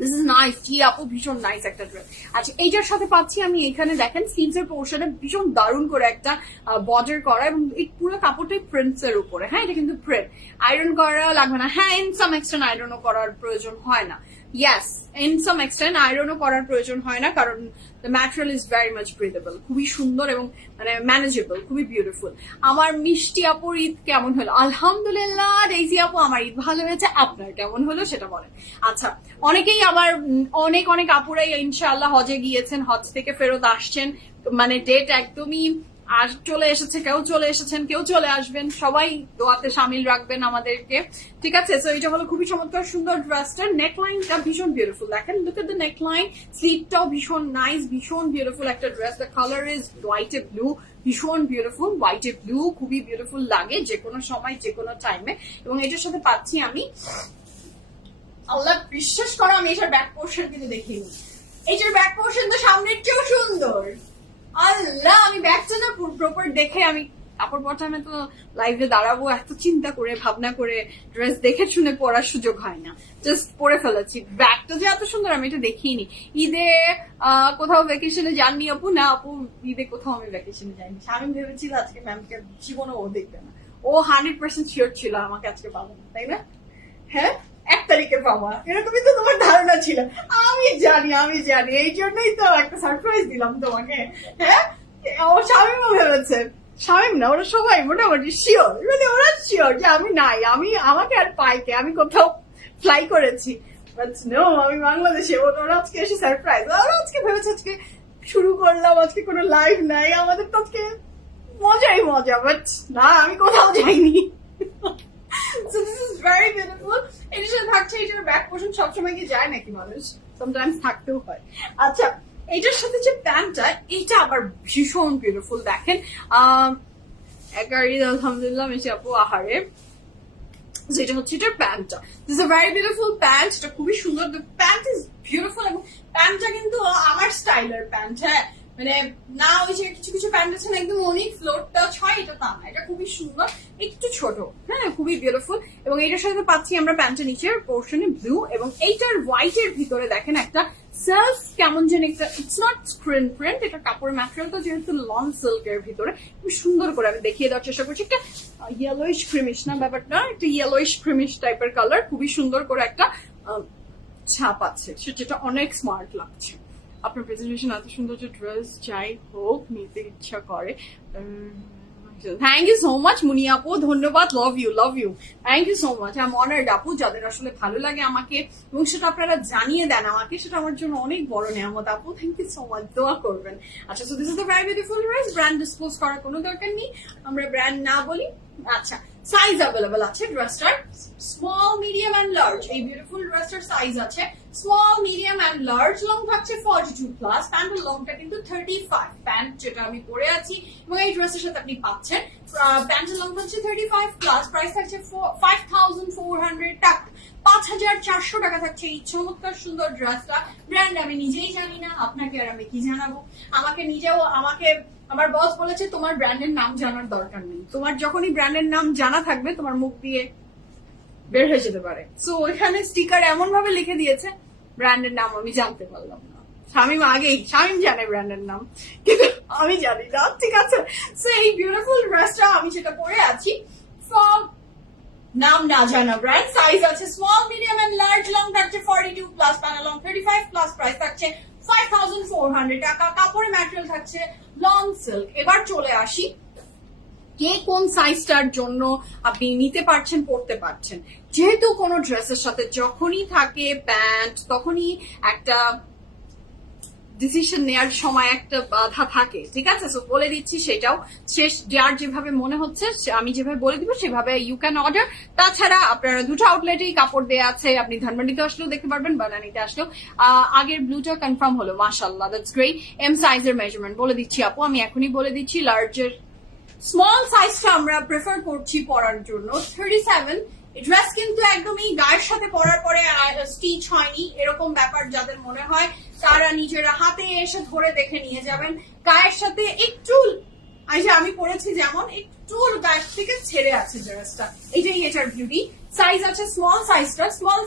দিস ইজ নাইস, জি আপু ভীষণ নাইস একটা ড্রেস। আচ্ছা এইটার সাথে পাচ্ছি আমি এখানে দেখেন স্লিভস এর পোর্শনে ভীষণ দারুণ করে একটা বর্ডার করা, এবং এই পুরো কাপড়টাই প্রিন্টস এর উপরে। হ্যাঁ, এটা কিন্তু প্রিন্ট, আয়রন করা লাগবে না। হ্যাঁ, ইন সাম এক্সটেন্ট আয়রনও করার প্রয়োজন হয় না। ইয়েস, ইন সাম এক্সটেন্ট আয়রনও করার প্রয়োজন হয় না, কারণ the material is very much breathable, খুবই সুন্দর এবং মানে ম্যানেজেবল, খুবই বিউটিফুল। আমার মিষ্টি আপুর ঈদ কেমন হলো? আলহামদুলিল্লাহ ডেইজি আপু, আমার ঈদ ভালো হয়েছে, আপনার কেমন হলো সেটা বলেন। আচ্ছা, অনেকেই আবার অনেক অনেক আপুরাই ইনশাআল্লাহ হজে গিয়েছেন, হজ থেকে ফেরত আসছেন, মানে ডেট একদমই আর চলে এসেছে, কেউ চলে এসেছেন, কেউ চলে আসবেন, সবাই দোয়াতে সামিল রাখবেন আমাদেরকে, ঠিক আছে? সো এটা হলো খুবই চমৎকার সুন্দর ড্রেসটার নেকলাইনটা ভীষণ বিউটিফুল। দেখেন, লুক এট দ্য নেকলাইন, স্লিভটাও ভীষণ নাইস, ভীষণ বিউটিফুল একটা dress. The colour is white A blue, ভীষণ বিউটিফুল, হোয়াইট এ ব্লু, খুবই বিউটিফুল লাগে যে কোনো সময় যে কোনো টাইমে। এবং এটার সাথে পাচ্ছি আমি, আল্লাহ বিশ্বাস করো, আমি এটার ব্যাক পোর্শন কিন্তু দেখিনি। এটার ব্যাক পোর্শন তো সামনের চেয়েও সুন্দর। আল্লাহ, আমি ব্যাগটা না প্রপার দেখে আমি কাপড় পটামে তো লাইভে দাঁড়াবো এত চিন্তা করে ভাবনা করে ড্রেস দেখে শুনে পরার সুযোগ হয় না, জাস্ট পরে ফেলেছি। ব্যাগটা যে এত সুন্দর আমি এটা দেখিনি। ঈদে কোথাও ভ্যাকেশনে যাননি আপু? না আপু, ঈদে কোথাও আমি ভ্যাকেশনে যাইনি। আমি ভেবেছিল আজকে ম্যামকে জীবনে ও দেখবে না, ও 100% শিওর ছিল আমাকে আজকে পাবো না, তাই না? হ্যাঁ, 1 তারিখে পাবা এরকমই তো তোমার ধারণা ছিল। আমি জানি, এই জন্যই তো একটা সারপ্রাইজ দিলাম তোমাকে। হ্যাঁ, ও শামিমও ভেবেছে, শামিম না, ওরা সবাই মোটামুটি শিওর, মানে ওরা শিওর যে আমি নাই, আমাকে আর পাইকে আমি কোথাও ফ্লাই করেছি। বাট নো, আমি বাংলাদেশে, ওরা আজকে এসে সারপ্রাইজ। ওরা আজকে ভেবেছে আজকে শুরু করলাম, আজকে কোনো লাইভ নাই, আমাদের তো আজকে মজাই মজা। বাট না, আমি কোথাও যাইনি। So this is very beautiful. এটার সাথে থাকছে এটার ব্যাক পোর্শন, সবসময় কি যায় নাকি মানুষ? সামটাইমস থাকতেও হয়। আচ্ছা, এটার সাথে যে প্যান্টটা, এটা আবার ভীষণ বিউটিফুল। দেখেন, আলহামদুলিল্লাহ মিশি আপু, আহারে। যেটা হচ্ছে এটার প্যান্টটা, this is a very beautiful pant, এটা খুবই সুন্দর। দ্য প্যান্ট ইজ বিউটিফুল, এবং প্যান্টটা কিন্তু আমার স্টাইলের প্যান্ট। হ্যাঁ, মানে না ওই যে কিছু কিছু প্যান্ট আছে না একদম অনেক ফ্লোর টাচ হয়, এটা তা না, এটা খুবই সুন্দর, একটু ছোট। হ্যাঁ, খুবই বিউটিফুল। এবং এটার সাথে পাচ্ছি আমরা প্যান্টের নিচের পোর্শনে ব্লু, এবং এইটার হোয়াইট এর ভিতরে দেখেন একটা সেলফ কেমন যেন একটা, ইটস নট স্ক্রিন প্রিন্ট, এটা কাপড়ের ম্যাটেরিয়াল তো যেহেতু লন সিল্কের ভিতরে, খুব সুন্দর করে আমি দেখিয়ে দেওয়ার চেষ্টা করছি। একটা ইয়েলোইশ ক্রিমিশ না ব্যাপারটা, একটা ইয়েলোইশ ক্রিমিশ টাইপের কালার, খুবই সুন্দর করে একটা ছাপ আছে, যেটা অনেক স্মার্ট লাগছে। আপনার প্রেজেন্টেশন এত সুন্দর, যে ড্রেস যাই হোক নিতে ইচ্ছা করে। Thank you so much Muni আপু, ধন্যবাদ, love you, thank you so much. I'm honoured আপু, যাদের আসলে ভালো লাগে আমাকে এবং সেটা আপনারা জানিয়ে দেন আমাকে, সেটা আমার জন্য অনেক বড় নেয়ামত আপু। থ্যাংক ইউ সো মাচ, দোয়া করবেন। আচ্ছা, so this is the very beautiful dress. Brand disclose করার কোনো দরকার নেই, আমরা ব্র্যান্ড না বলি। আচ্ছা, সাইজ অ্যাভেলেবল আছে ড্রেসটার, স্মল, মিডিয়াম এন্ড লার্জ। এই বিউটিফুল ড্রেসটার সাইজ আছে small, medium and large. Long থাকছে 42+, প্যান্টের লংটা কিন্তু 35, প্যান্ট যেটা আমি পরে আছি এবং এই ড্রেসের সাথে আপনি পাচ্ছেন। প্যান্টের লং হচ্ছে 35+, প্রাইস থাকছে 5400 টাকা, 5400 টাকা থাকছে এই চমৎকার সুন্দর ড্রেসটা। ব্র্যান্ড আমি নিজেই জানি না, আপনাকে আর আমি কি জানাবো। আমাকে আমার বস বলেছে তোমার ব্র্যান্ডের নাম জানার দরকার নেই, তোমার যখনই ব্র্যান্ডের নাম জানা থাকবে তোমার মুখ দিয়ে বের হয়ে যেতে পারে। সো এখানে স্টিকার এমন ভাবে লিখে দিয়েছে, ব্র্যান্ডের নাম আমি জানতে পারলাম না। শামিম জানে ব্র্যান্ডের নাম, কিন্তু আমি জানি না, ঠিক আছে? সো এই বিউটিফুল ড্রেসটা আমি যেটা পরে আছি, নাম না জানা ব্র্যান্ড। সাইজ আছে small, medium and large. Long থাকছে 42+, প্যানেল লং 35+, প্রাইস থাকছে 5400 টাকা। কাপড়ের ম্যাটেরিয়াল থাকছে লং সিল্ক। এবার চলে আসি, কে কোন সাইজটার জন্য আপনি নিতে পারছেন, পড়তে পারছেন। যেহেতু কোনো ড্রেসের সাথে যখনই থাকে প্যান্ট, তখনই একটা ডিসিশন নেওয়ার সময় একটা বাধা থাকে, ঠিক আছে? সো বলে দিচ্ছি, সেটাও শেষ, যার যেভাবে মনে হচ্ছে আমি যেভাবে বলে দিব সেভাবে ইউ ক্যান অর্ডার। তাছাড়া আপনারা দুটো আউটলেটেই কাপড় দেওয়া আছে, আপনি ধানমন্ডিতে আসলেও দেখতে পারবেন, বানানিতে আসলেও। আগের ব্লুটা কনফার্ম হলো, মাশাআল্লাহ, দ্যাটস গ্রেট। এম সাইজের মেজারমেন্ট বলে দিচ্ছি আপু, আমি এখনই বলে দিচ্ছি, লার্জের স্মল সাইজটা আমরা প্রেফার করছি পরার জন্য, 37। ড্রেস কিন্তু একদমই গায়ের সাথে পরার পরে স্টিচ হয়নি এরকম ব্যাপার যাদের মনে হয়, তারা নিজেরা হাতে এসে ধরে দেখে নিয়ে যাবেন। গায়ের সাথে একটু, আমি পরেছি যেমন, একটু গায়ের থেকে ছেড়ে আছে ড্রেসটা, এটাই এটার বিউটি। সাইজ আছে স্মল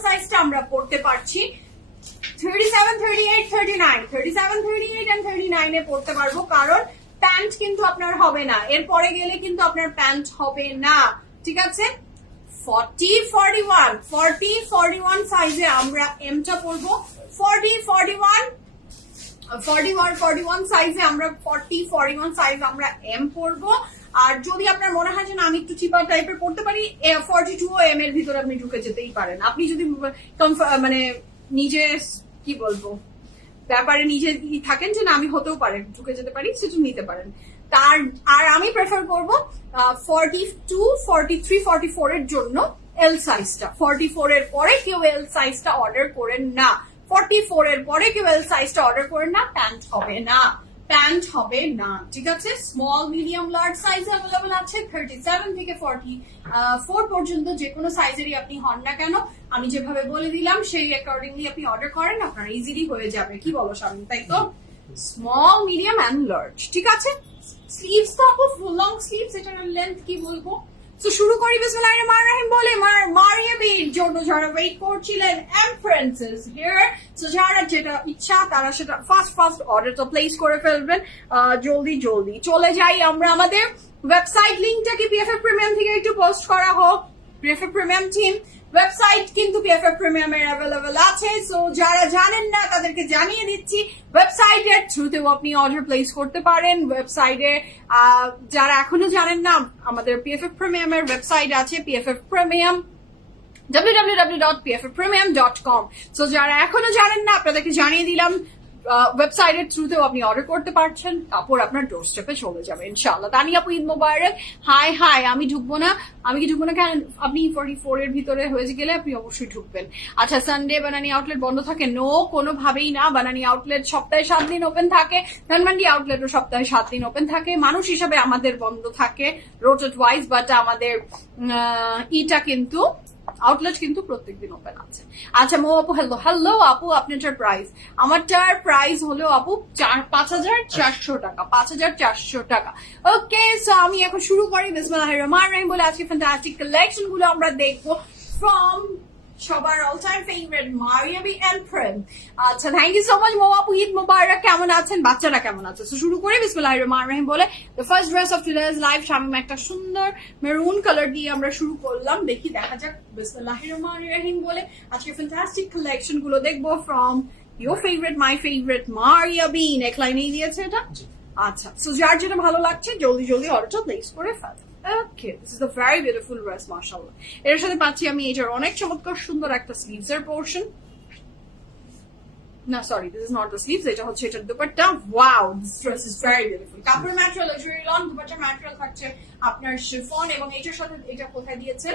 সাইজটা আমরা পরতে পারছি 37, 38, 39, 37, 38 and 39 এ পড়তে পারবো, কারণ প্যান্ট কিন্তু আপনার হবে না, এরপরে গেলে কিন্তু আপনার প্যান্ট হবে না, ঠিক আছে। 40, 41, 40, 41 সাইজে আমরা এমটা পরবো, 40, 41, 41 সাইজে আমরা 40, 41 সাইজ আমরা এম পরবো। আর যদি আপনার মনে হয় যে না আমি একটু চিপার টাইপের পড়তে পারি, 42 এম এর ভিতরে আপনি ঢুকে যেতেই পারেন। আপনি যদি মানে নিজে কি বলবো ব্যাপারে নিজে থাকেন যে না আমি হতেও পারে ঢুকে যেতে পারি, সেটা নিতে পারেন। আর আমি প্রেফার করবো 42, 43, 44 এর জন্য এল সাইজটা। 44 এর পরে কেউ এল সাইজটা অর্ডার করেন না, 44 এর পরে কেউ এল সাইজটা অর্ডার করেন না, প্যান্ট হবে না, প্যান্ট হবে না, ঠিক আছে। Small, medium, large size available আছে। 37 থেকে 44 পর্যন্ত যে কোনো সাইজেরই আপনি হন না কেন, আমি যেভাবে বলে দিলাম সেই অ্যাকর্ডিংলি আপনি অর্ডার করেন, আপনার ইজিলি হয়ে যাবে। কি বলো শামিম, তাই তো? স্মল, মিডিয়াম এন্ড লার্জ, ঠিক আছে। স্লিভস তো আপু ফুল লং স্লিভস, এটার লেন্থ কি বলবো। তো শুরু করি বিসমিল্লাহির রহমানির রহিম বলে। মারিয়া বির জন্য যারা ওয়েট করছিলেন, এম প্রিন্সেস হিয়ার। সো যারা যেটা ইচ্ছা তারা সেটা ফার্স্ট অর্ডারটা প্লেস করে ফেলবেন। জলদি চলে যাই আমরা আমাদের ওয়েবসাইট লিংকটা কি পিএফএফ প্রিমিয়াম থেকে একটু পোস্ট করা হোক। পিএফএফ প্রিমিয়াম টিম ওয়েবসাইট কিন্তু পিএফএফ প্রিমিয়াম এর অ্যাভেলেবল আছে। সো যারা জানেন না তাদেরকে জানিয়ে দিচ্ছি, ওয়েবসাইটের থ্রুতেও আপনি অর্ডার প্লেস করতে পারেন। ওয়েবসাইটে যারা এখনো জানেন না, আমাদের পিএফএফ প্রিমিয়াম এর ওয়েবসাইট আছে, পিএফএফ প্রিমিয়াম www.pffpremium.com। সো যারা এখনো জানেন না আপনাদেরকে জানিয়ে দিলাম, ওয়েবসাইটের থ্রুতেও আপনি অর্ডার করতে পারছেন, কাপড় আপনার ডোর স্টেপে চলে যাবে ইনশাআল্লাহ। তানিয়া আপু ঈদ মোবারক। হাই আমি ঢুকবো না, আমি কি ঢুকবো না কেন? আপনি 44 এর ভিতরে হয়ে গেলে আপনি অবশ্যই ঢুকবেন। আচ্ছা, সানডে বানানি আউটলেট বন্ধ থাকে? নো, কোনোভাবেই না। বানানি আউটলেট সপ্তাহে 7 দিন ওপেন থাকে, ধানমন্ডি আউটলেটও সপ্তাহে 7 দিন ওপেন থাকে। মানুষ হিসাবে আমাদের বন্ধ থাকে রোটেট ওয়াইজ, বাট আমাদের ইটা কিন্তু আউটলেট কিন্তু প্রত্যেকদিন ওপেন আছে। আচ্ছা মো আপু, হ্যালো আপু, আপনারটার প্রাইস? আমারটার প্রাইস হলো আপু 5,400 টাকা, 5,400 টাকা। ওকে, সো আমি এখন শুরু করি বিসমিল্লাহির রহমানির রহিম বলে। আজকে ফ্যান্টাস্টিক কালেকশন গুলো আমরা দেখবো ফ্রম সবার all time favourite Maria B and প্রিম। আচ্ছা, থ্যাংক ইউ সো মাচ মো আপু, ঈদ মোবারক। কেমন আছেন? বাচ্চারা কেমন আছে? তো শুরু করি বিসমিল্লাহির রহমানির রহিম বলে। The first dress of today's live, Shamim একটা সুন্দর মেরুন কালার দিয়ে আমরা শুরু করলাম। দেখা যাক বিসমিল্লাহির রহমানির রহিম বলে। আজকে ফ্যান্টাস্টিক কালেকশন গুলো দেখবো from your favourite, my favourite Maria B. নেকলাইনেই দিয়েছে এটা। আচ্ছা, সো যার যেটা ভালো লাগছে জলদি অর্ডারটা প্লেস করে fail. Okay, this is a very beautiful dress, mashallah. এর সাথে পাচ্ছি আমি এটার অনেক চমৎকার সুন্দর একটা স্লিভস এর পোর্শন। না sorry, this is not the sleeves, এটা হচ্ছে এটার dupatta. Wow, this dress is very beautiful. কাপড় ম্যাটেরিয়াল লাক্সারি লন, দুপাট্টার ম্যাটেরিয়াল থাকছে আপনার শিফন, এবং এটার সাথে এটা কোথায় দিয়েছে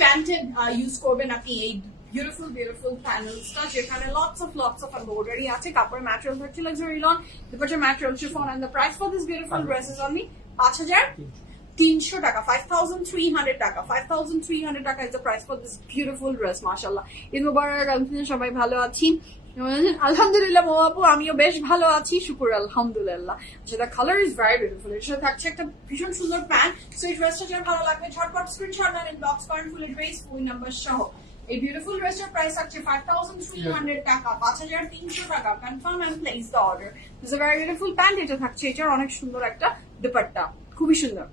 প্যান্টেড ইউজ করবেন আপনি এই বিউটিফুল প্যানেলসটা, যেখানে লটস অফ এমব্রয়ডারি আছে। কাপড় ম্যাটেরিয়াল থাকছে লাক্সারি লন, দুপাট্টার material chiffon, and the price for this beautiful dress is only 5,300 টাকা, 5,300 টাকা, 5,300 টাকা is the price for this beautiful dress, মাশাআল্লাহ। ঈদ মোবারক। আলহামদুলিল্লাহ সবাই ভালো আছি। আলহামদুলিল্লাহ মো আপু, আমিও বেশ ভালো আছি, শুকুর আলহামদুলিল্লাহ। The colour is very beautiful. এর সাথে থাকছে একটা ভীষণ সুন্দর প্যান্ট। সো এই ড্রেসটা যার ভালো লাগবে ঝটপট স্ক্রিনশট নেন, ইনবক্স করেন ফুল ড্রেস, ফোন নাম্বার সহ। এই বিউটিফুল ড্রেসটার প্রাইস থাকছে 5,300 টাকা, 5,300 টাকা। Confirm and place the order. This is a very beautiful pant. এটা থাকছে এটার অনেক সুন্দর একটা দুপাট্টা, খুবই সুন্দর।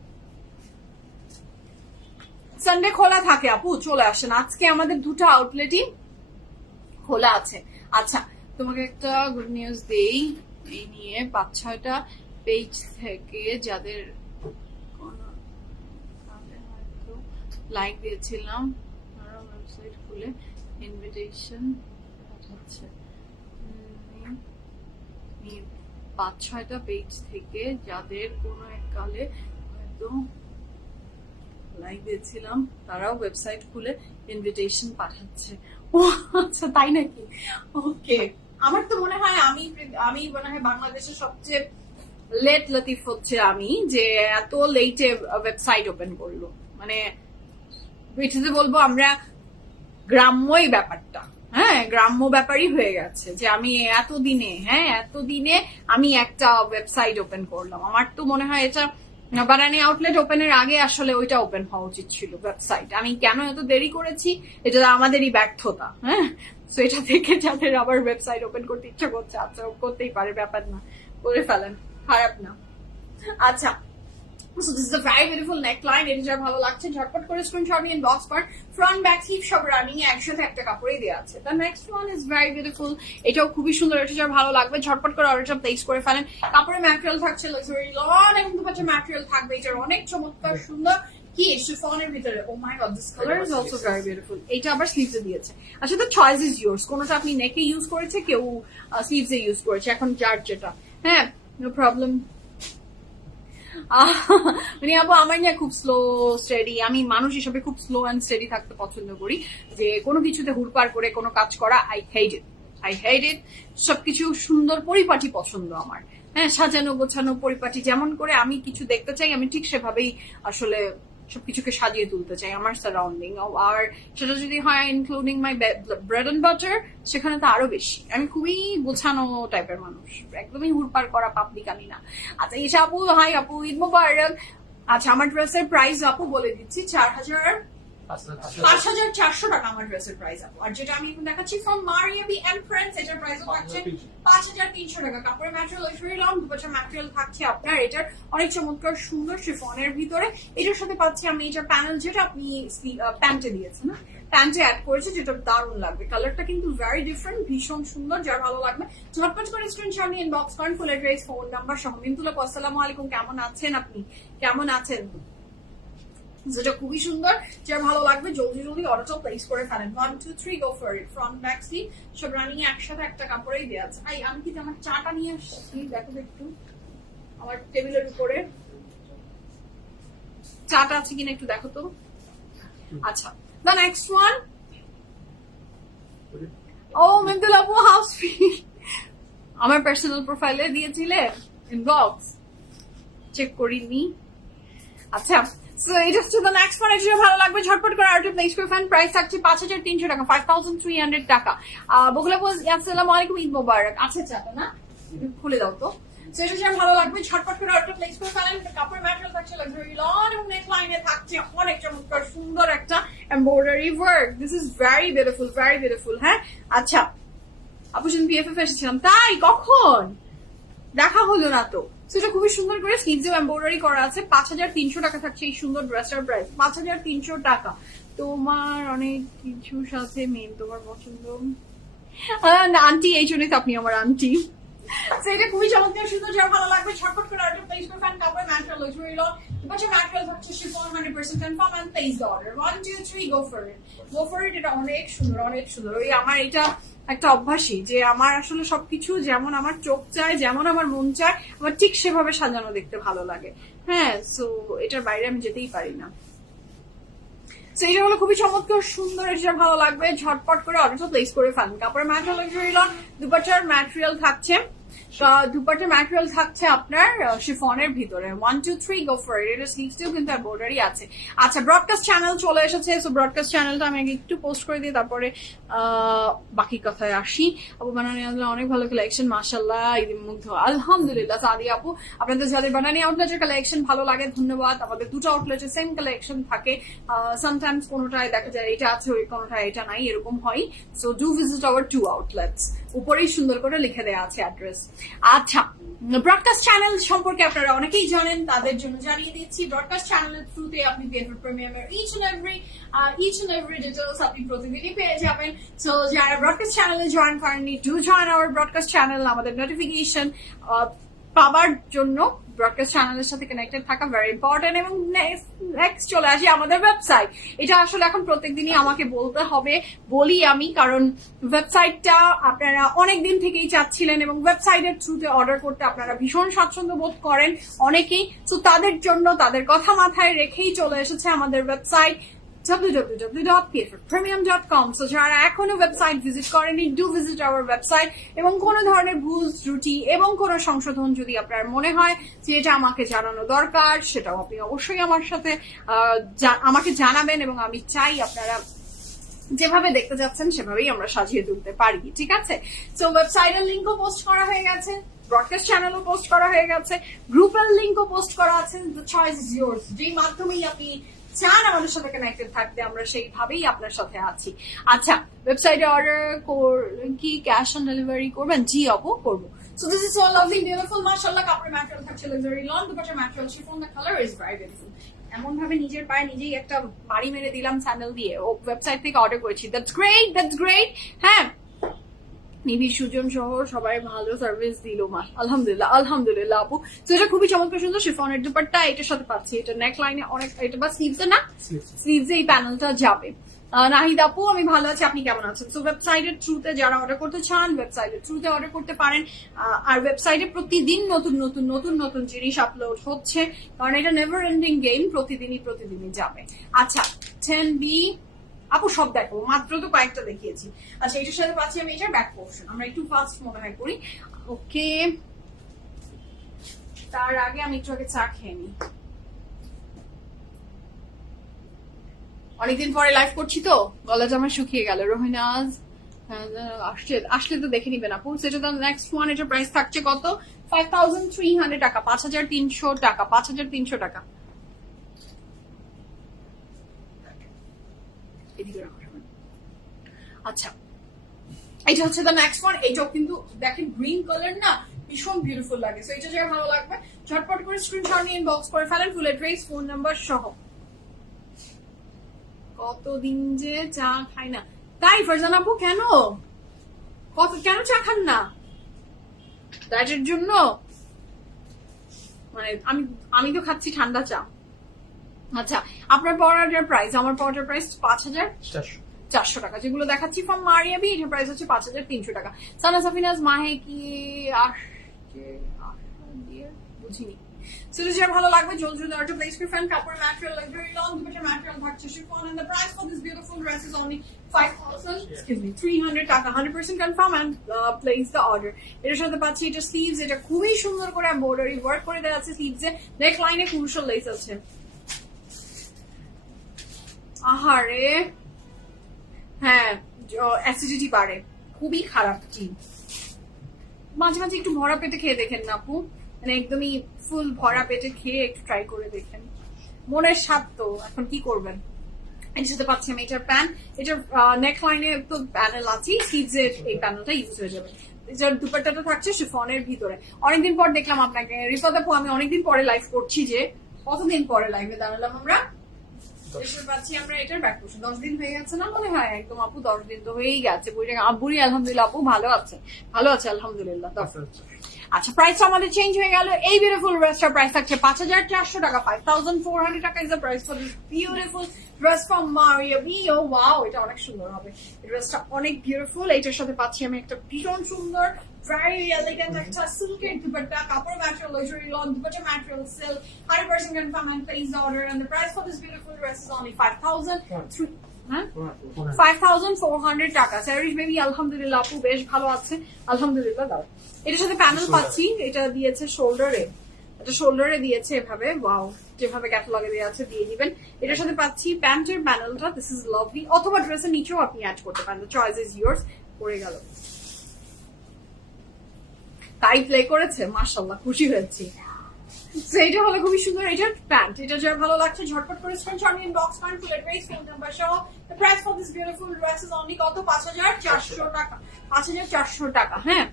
সানডে খোলা থাকে আপু, চলে আসেন। আজকে আমাদের দুটো আউটলেটই খোলা আছে। আচ্ছা, তোমাকে একটা গুড নিউজ দেই, এই নিয়ে 5-6টা পেজ থেকে যাদের হয়তো লাইক দিয়েছিলাম, ওয়েবসাইট খুলে ইনভিটেশন পাঠাচ্ছে। 5-6টা পেজ থেকে যাদের কোনো এককালে হয়তো লাইক দিয়েছিলাম, তারাও ওয়েবসাইট খুলে ইনভিটেশন পাঠাচ্ছে। ও আচ্ছা, তাই নাকি? ওকে, আমার তো মনে হয় আমি মনে হয় বাংলাদেশের সবচেয়ে লেট লতিফ হচ্ছে আমি, যে এত লেটে ওয়েবসাইট ওপেন করলো। মানে এটাতে বলবো আমরা গ্রাম্যই ব্যাপারটা, হ্যাঁ গ্রাম্য ব্যাপারই হয়ে গেছে, যে আমি এতদিনে আমি একটা ওয়েবসাইট ওপেন করলাম। আমার তো মনে হয় এটা বানানি আউটলেট ওপেনের আগে আসলে ওইটা ওপেন হওয়া উচিত ছিল ওয়েবসাইট। আমি কেন এত দেরি করেছি, এটা আমাদেরই ব্যর্থতা। হ্যাঁ, তো এটা থেকে যাদের আবার ওয়েবসাইট ওপেন করতে ইচ্ছা করছে, আচ্ছা করতেই পারে, ব্যাপার না, করে ফেলেন, খারাপ না। আচ্ছা, So this is a very beautiful neckline. এটা যা ভালো লাগছে ঝটপট করে স্ক্রিনশট নিয়ে ইনবক্স কর। ফ্রন্ট ব্যাক স্লিভ সব রানিং একসাথে একটা কাপড়ে দেওয়া আছে। The next one is very beautiful, এটাও খুবই সুন্দর, এটা যা ভালো লাগবে ঝটপট করে অর্ডারটা প্লেস করে ফেলেন। কাপড়ের ম্যাটেরিয়াল থাকছে লাক্সারি লন এবং দুপাশে ম্যাটেরিয়াল থাকবে, এটার অনেক চমৎকার সুন্দর কি শিফনের ভিতরে। Oh my God, this colour is also very beautiful. এটা আবার স্লিভসে দিয়েছে। আচ্ছা, দ্য চয়েস ইজ ইয়োর্স, কোনটা আপনি নেকে ইউজ করেছে, কেউ স্লিভসে ইউজ করেছে, এখন যার যেটা। হ্যাঁ, নো প্রবলেম। মানে আপু আমার নিয়ে খুব স্লো স্টেডি, আমি মানুষ হিসেবে খুব স্লো অ্যান্ড স্টেডি থাকতে পছন্দ করি, যে কোনো কিছুতে হুড়পাড় করে কোনো কাজ করা আই হেট ইট। সবকিছু সুন্দর পরিপাটি পছন্দ আমার। হ্যাঁ, সাজানো গোছানো পরিপাটি, যেমন করে আমি কিছু দেখতে চাই আমি ঠিক সেভাবেই আসলে সবকিছুকে সাজিয়ে তুলতে চাই আমার সারাউন্ডিং। আর সেটা যদি হয় including my bread and butter, সেখানে তো আরো বেশি। আমি খুবই গোছানো টাইপের মানুষ, একদমই হুড়পাড় করা পাবলিক আমি না। আচ্ছা ঈশা আপু, হাই আপু, ঈদ মোবারক। আচ্ছা, আমার ড্রেসের প্রাইস আপু বলে দিচ্ছি 5,400 টাকা আমার ড্রেসের প্রাইস আপু। আর যেটা আমি এখন দেখাচ্ছি from Maria B and friends, এটার প্রাইস থাকছে 5,300 টাকা। কাপড়ের ম্যাটেরিয়াল ভেরি লং, দুপাশে ম্যাটেরিয়াল থাকছে আপনার এটার অনেক চমৎকার সুন্দর শিফনের ভিতরে। এটার সাথে পাচ্ছি আমি এটার প্যানেল, যেটা আপনি প্যান্টে দিয়েছেন না, প্যান্টে অ্যাড করেছে, যেটা দারুণ লাগবে। কালারটা কিন্তু ভেরি ডিফারেন্ট, ভীষণ সুন্দর, যার ভালো লাগবে ঝটপট করে স্ক্রিনশট নিয়ে ইনবক্স করেন। ফুল অ্যাড্রেস, ফোন নাম্বার সহ। মিন্তুলা, আসসালামু আলাইকুম, কেমন আছেন আপনি, কেমন আছেন? যেটা খুবই সুন্দর, যার ভালো লাগবে জলদি জলদি অর্ডারটা প্লেস করে ফেলেন। 1 2 3 go for it. Front back sleeve সব রানিং একসাথে একটা কাপড়েই দেওয়া আছে। আমি কি আমার চাটা নিয়ে আসছি, দেখো একটু আমার টেবিলের উপরে চাটা আছে কিনা একটু দেখো তো। আচ্ছা, দ্য নেক্সট ওয়ান, ও মিন্তুল আপু, হাউস ফ্রি আমার পার্সোনাল প্রোফাইলে দিয়েছিলে, ইনবক্স চেক করিনি। আচ্ছা, So এটা হচ্ছে the next one, এটা ভালো লাগবে ঝটপট করে অর্ডার প্লেস করে ফেলেন। প্রাইস থাকছে 5,300 টাকা, 5,300 টাকা। বগুলা বল, আসসালামু আলাইকুম, ঈদ মোবারক। আচ্ছা, চাটা না খুলে দাও তো। So এটা ভালো লাগবে ঝটপট করে অর্ডার প্লেস করে ফেলেন। কাপড়ের ম্যাটেরিয়াল থাকছে লাক্সারি লন এবং নেক লাইনে থাকছে অনেক চমৎকার সুন্দর একটা embroidery work. This is very beautiful, very beautiful. হ্যাঁ, আচ্ছা আপু সেদিন পিএফএফ এসেছিলাম, তাই কখন দেখা হলো না তো। সেটা খুবই সুন্দর করে স্লিভস এমব্রয়ডারি করা আছে। 5,300 টাকা থাকছে এই সুন্দর ড্রেসটার প্রাইস, 5,300 টাকা। তোমার অনেক কিছুর সাথে মেন তোমার পছন্দ আন্টি, এই জন্যই তো আপনি আমার আন্টি। সেটা খুবই চমৎকার সুন্দর, যার ভালো লাগবে ঝটপট করে অর্ডার প্লেস করে ফেলেন। কাপড় ম্যাটেরিয়াল লাক্সারি লন, দুপাশে ম্যাটেরিয়াল থাকছে chiffon, 100% confirm and place the order. 1 2 3 go for it, go for it. এটা অনেক সুন্দর, অনেক সুন্দর। ওই আমার এটা একটা অভ্যাসই, যে আমার আসলে সবকিছু যেমন আমার চোখ চায়, যেমন আমার মন চায়, আমার ঠিক সেভাবে সাজানো দেখতে ভালো লাগে। হ্যাঁ, সো এটার বাইরে আমি যেতেই পারি না। সো এটা হলো খুবই চমৎকার সুন্দর, এটা ভালো লাগবে ঝটপট করে অর্ডারটা প্লেস করে ফেলেন। কাপড়ের ম্যাটেরিয়াল লাক্সারি লন, দুপাটার ম্যাটেরিয়াল থাকছে, দুপাটার ম্যাটেরিয়াল থাকছে আপনার শিফনের ভিতরে। 1 2 3 গো ফর ইট। এটা স্লিভসেও কিন্তু এমব্রয়ডারি আছে। আচ্ছা, ব্রডকাস্ট চ্যানেল চলে এসেছে। সো ব্রডকাস্ট চ্যানেলটা আমি আগে একটু পোস্ট করে দিই, তারপরে বাকি কথায় আসি। আপু বানানি অনেক ভালো কালেকশন, মাশাআল্লাহ, ঈদ মুগ্ধ, আলহামদুলিল্লাহ। সাদি আপু, আপনাদের যাদের বানানি আউটলেটের কালেকশন ভালো লাগে ধন্যবাদ। আমাদের দুটো আউটলেটে সেম কালেকশন থাকে, সামটাইমস কোনোটায় দেখা যায় এটা আছে, ওই কোনোটায় এটা নাই, এরকম হয়। So do visit hour 2 outlets, উপরেই সুন্দর করে লিখে দেওয়া আছে অ্যাড্রেস। আচ্ছা, ব্রডকাস্ট চ্যানেল সম্পর্কে আপনারা অনেকেই জানেন, তাদের জন্য জানিয়ে দিচ্ছি। ব্রডকাস্ট চ্যানেলের থ্রুতে আপনি বিএফএফ প্রিমিয়ামের ইচ এন্ড এভরি ডিটেইলস আপনি প্রতিদিনই পেয়ে যাবেন। সো যারা ব্রডকাস্ট চ্যানেলে জয়েন করেননি, do join our broadcast channel. আমাদের নোটিফিকেশন পাবার জন্য ব্রডকাস্ট চ্যানেলের সাথে কানেক্টেড থাকা ভেরি ইম্পর্টেন্ট। এবং নেক্সট চলে আসি আমাদের ওয়েবসাইট। এটা আসলে এখন প্রত্যেকদিনই আমাকে বলতে হবে, বলি আমি, কারণ ওয়েবসাইটটা আপনারা অনেকদিন থেকেই চাচ্ছিলেন এবং ওয়েবসাইটের থ্রুতে অর্ডার করতে আপনারা ভীষণ স্বাচ্ছন্দ্য বোধ করেন অনেকেই। তো তাদের জন্য, তাদের কথা মাথায় রেখেই চলে এসেছে আমাদের ওয়েবসাইট www.pffpremium.com। সো যারা এখনো ওয়েবসাইট ভিজিট করেনি, ডু ভিজিট আওয়ার ওয়েবসাইট। এবং কোনো ধরনের ভুল ত্রুটি এবং কোনো সংশোধন যদি আপনার মনে হয় যে এটা আমাকে জানানো দরকার, সেটাও আপনি অবশ্যই আমার সাথে আমাকে জানাবেন, এবং আমি চাই আপনারা যেভাবে দেখতে যাচ্ছেন সেভাবেই আমরা সাজিয়ে তুলতে পারি, ঠিক আছে? সো ওয়েবসাইটের লিঙ্কও পোস্ট করা হয়ে গেছে, ব্রডকাস্ট চ্যানেলও পোস্ট করা হয়ে গেছে, গ্রুপের লিঙ্কও পোস্ট করা আছে। The choice is yours. যেই মাধ্যমেই আপনি চান আমাদের সাথে কানেক্টেড থাকতে, আমরা সেইভাবেই আপনার সাথে আছি। আচ্ছা, ওয়েবসাইটে অর্ডার কি ক্যাশ অন ডেলিভারি করবেন? জি আপু, করবো। So this is so lovely, beautiful, mashallah. কাপড়ের ম্যাটেরিয়াল থাকছে luxury লন, দুপাট্টার material chiffon, the color is very beautiful. এমন ভাবে নিজের পায়ে নিজেই একটা বাড়ি মেরে দিলাম স্যান্ডেল দিয়ে। ও ওয়েবসাইট থেকে অর্ডার করেছি। That's great, that's great. হ্যাঁ, নিবি সুজন সহ সবাই ভালো সার্ভিস দিল, আলহামদুলিল্লাহ, আলহামদুলিল্লাহ আপু। তো এটা খুবই চমৎকার সুন্দর শিফনের দুপাট্টা, এটার সাথে পাচ্ছি। এটা নেক লাইনে অনেক, এটা বা স্লিভসে না, স্লিভসে এই প্যানেলটা যাবে। নাহিদ আপু, আমি ভালো আছি, আপনি কেমন আছেন? সো ওয়েবসাইটের থ্রুতে যারা অর্ডার করতে চান, ওয়েবসাইটের থ্রুতে অর্ডার করতে পারেন। আর ওয়েবসাইটে প্রতিদিন নতুন নতুন নতুন নতুন জিনিস আপলোড হচ্ছে, কারণ এটা নেভার এন্ডিং গেম, প্রতিদিনই যাবে। আচ্ছা, 10B আপু সব দেখো, মাত্র তো কয়েকটা দেখিয়েছি। আচ্ছা, এটার সাথে পাচ্ছি আমি এটার ব্যাক পোর্শন। আমরা একটু ফাস্ট মনে হয় করি। ওকে, তার আগে আমি একটু আগে চা খেয়ে নিই। অনেকদিন পরে লাইভ করছি তো গলাটা আমার শুকিয়ে গেল। রোহিনাজ আসলে তো দেখে নিবেন আপু। সেটা তো নেক্সট ওয়ান, এটার প্রাইস থাকছে কত? 5300 টাকা, 5300 টাকা, 5300 টাকা। আচ্ছা, এটা হচ্ছে দ্য নেক্সট ওয়ান। এইটাও কিন্তু দেখেন গ্রিন কালার না, ভীষণ বিউটিফুল লাগে। সো এটা যারা ভালো লাগবে ঝটপট করে স্ক্রিনশট নিয়ে ইনবক্স করে ফেলেন, ফুল অ্যাড্রেস, ফোন নাম্বার সহ। কতদিন যে চা খাই না, তাই ফারজান আপু? কেন কেন চা খান না? ডায়েটের জন্য? মানে আমি তো খাচ্ছি ঠান্ডা চা। আচ্ছা, আপনার পড়াটার প্রাইস, আমার পড়াটার প্রাইস 5400 টাকা। যেগুলো দেখাচ্ছি ফ্রম মারিয়াবি, এটার প্রাইস হচ্ছে 5300 টাকা। সানা সাফিনাজ মাহে কি আসছে বুঝিনি। So this যারা ভালো লাগবে জলদি অর্ডার প্লেস করে ফেলেন। কাপড় ম্যাটেরিয়াল লাক্সারি লং, দুপাট্টার ম্যাটেরিয়াল থাকছে chiffon, and the price for this beautiful dress is only 5300 টাকা। 100% confirm and place the order. এটার সাথে পাচ্ছি এটা স্লিভস, এটা খুবই সুন্দর করে এমব্রয়ডারি ওয়ার্ক করে দেওয়া আছে স্লিভসে, নেক লাইনে ক্রুশাল লেস আছে। আহারে, হ্যাঁ, অ্যাসিডিটি বাড়ে, খুবই খারাপ কি। মাঝে মাঝে একটু ভরা পেটে খেয়ে দেখেন না আপু, মানে একদমই ফুল ভরা পেটে খেয়ে একটু ট্রাই করে দেখেন। মনের স্বাদ তো, এখন কি করবেন। এর সাথে পাচ্ছি আমি এটার প্যান, এটার নেক লাইনে তো প্যানেল আছে, স্লিভস এর এই প্যানেলটা ইউজ হয়ে যাবে। এটার দুপাট্টাটা থাকছে শিফনের ভিতরে। অনেকদিন পর দেখলাম আপনাকে রিফাত আপু, আমি অনেকদিন পরে লাইভ করছি। যে কতদিন পরে লাইভে দাঁড়ালাম আমরা। পাচ্ছি আমরা এটার ব্যাক পোর্শন। 10 দিন হয়ে গেছে না মনে হয়, একদম আপু 10 দিন তো হয়েই গেছে। আব্বুরি আলহামদুলিল্লাহ আপু ভালো আছে, ভালো আছে আলহামদুলিল্লাহ। আচ্ছা, প্রাইস আমাদের চেঞ্জ হয়ে গেল। এই বিউটিফুল ড্রেসটার প্রাইস থাকছে 5400 টাকা। 5400 টাকা is the price for this beautiful dress from Maria B. Oh wow, এটা অনেক সুন্দর হবে। এই ড্রেসটা অনেক বিউটিফুল। এটার সাথে পাচ্ছি আমি একটা ভীষণ সুন্দর very elegant একটা সিল্কের দুপাট্টা, কাপড় material luxury loan, dupatta material silk, 100% confirm and place the order, and the price for this beautiful dress is only 5400 টাকা। স্যারিস বেবি আলহামদুলিল্লাহ আপু বেশ ভালো আছে, আলহামদুলিল্লাহ। দাও, এটার সাথে প্যানেল পাচ্ছি, এটা দিয়েছে শোল্ডারে, এটা শোল্ডারে দিয়েছে এভাবে। ওয়াও, যেভাবে ক্যাটালগে দেওয়া আছে দিয়ে দিবেন। এটার সাথে পাচ্ছি প্যান্টের প্যানেলটা, দিস ইজ লাভলি। অথবা ড্রেসের নিচেও আপনি অ্যাড করতে পারেন, দ্য চয়েস ইজ ইয়োর্স। পড়ে গেল, তাই প্লে করেছে, মাশাআল্লাহ, খুশি হয়েছি। এটা হলো খুবই সুন্দর এটার প্যান্ট। এটা যার ভালো লাগছে ঝটপট করে স্ক্রিনশট নিন, box point, full address, phone number সহ। The price for this beautiful dress is only কত? 5400 টাকা, 5400 টাকা। হ্যাঁ,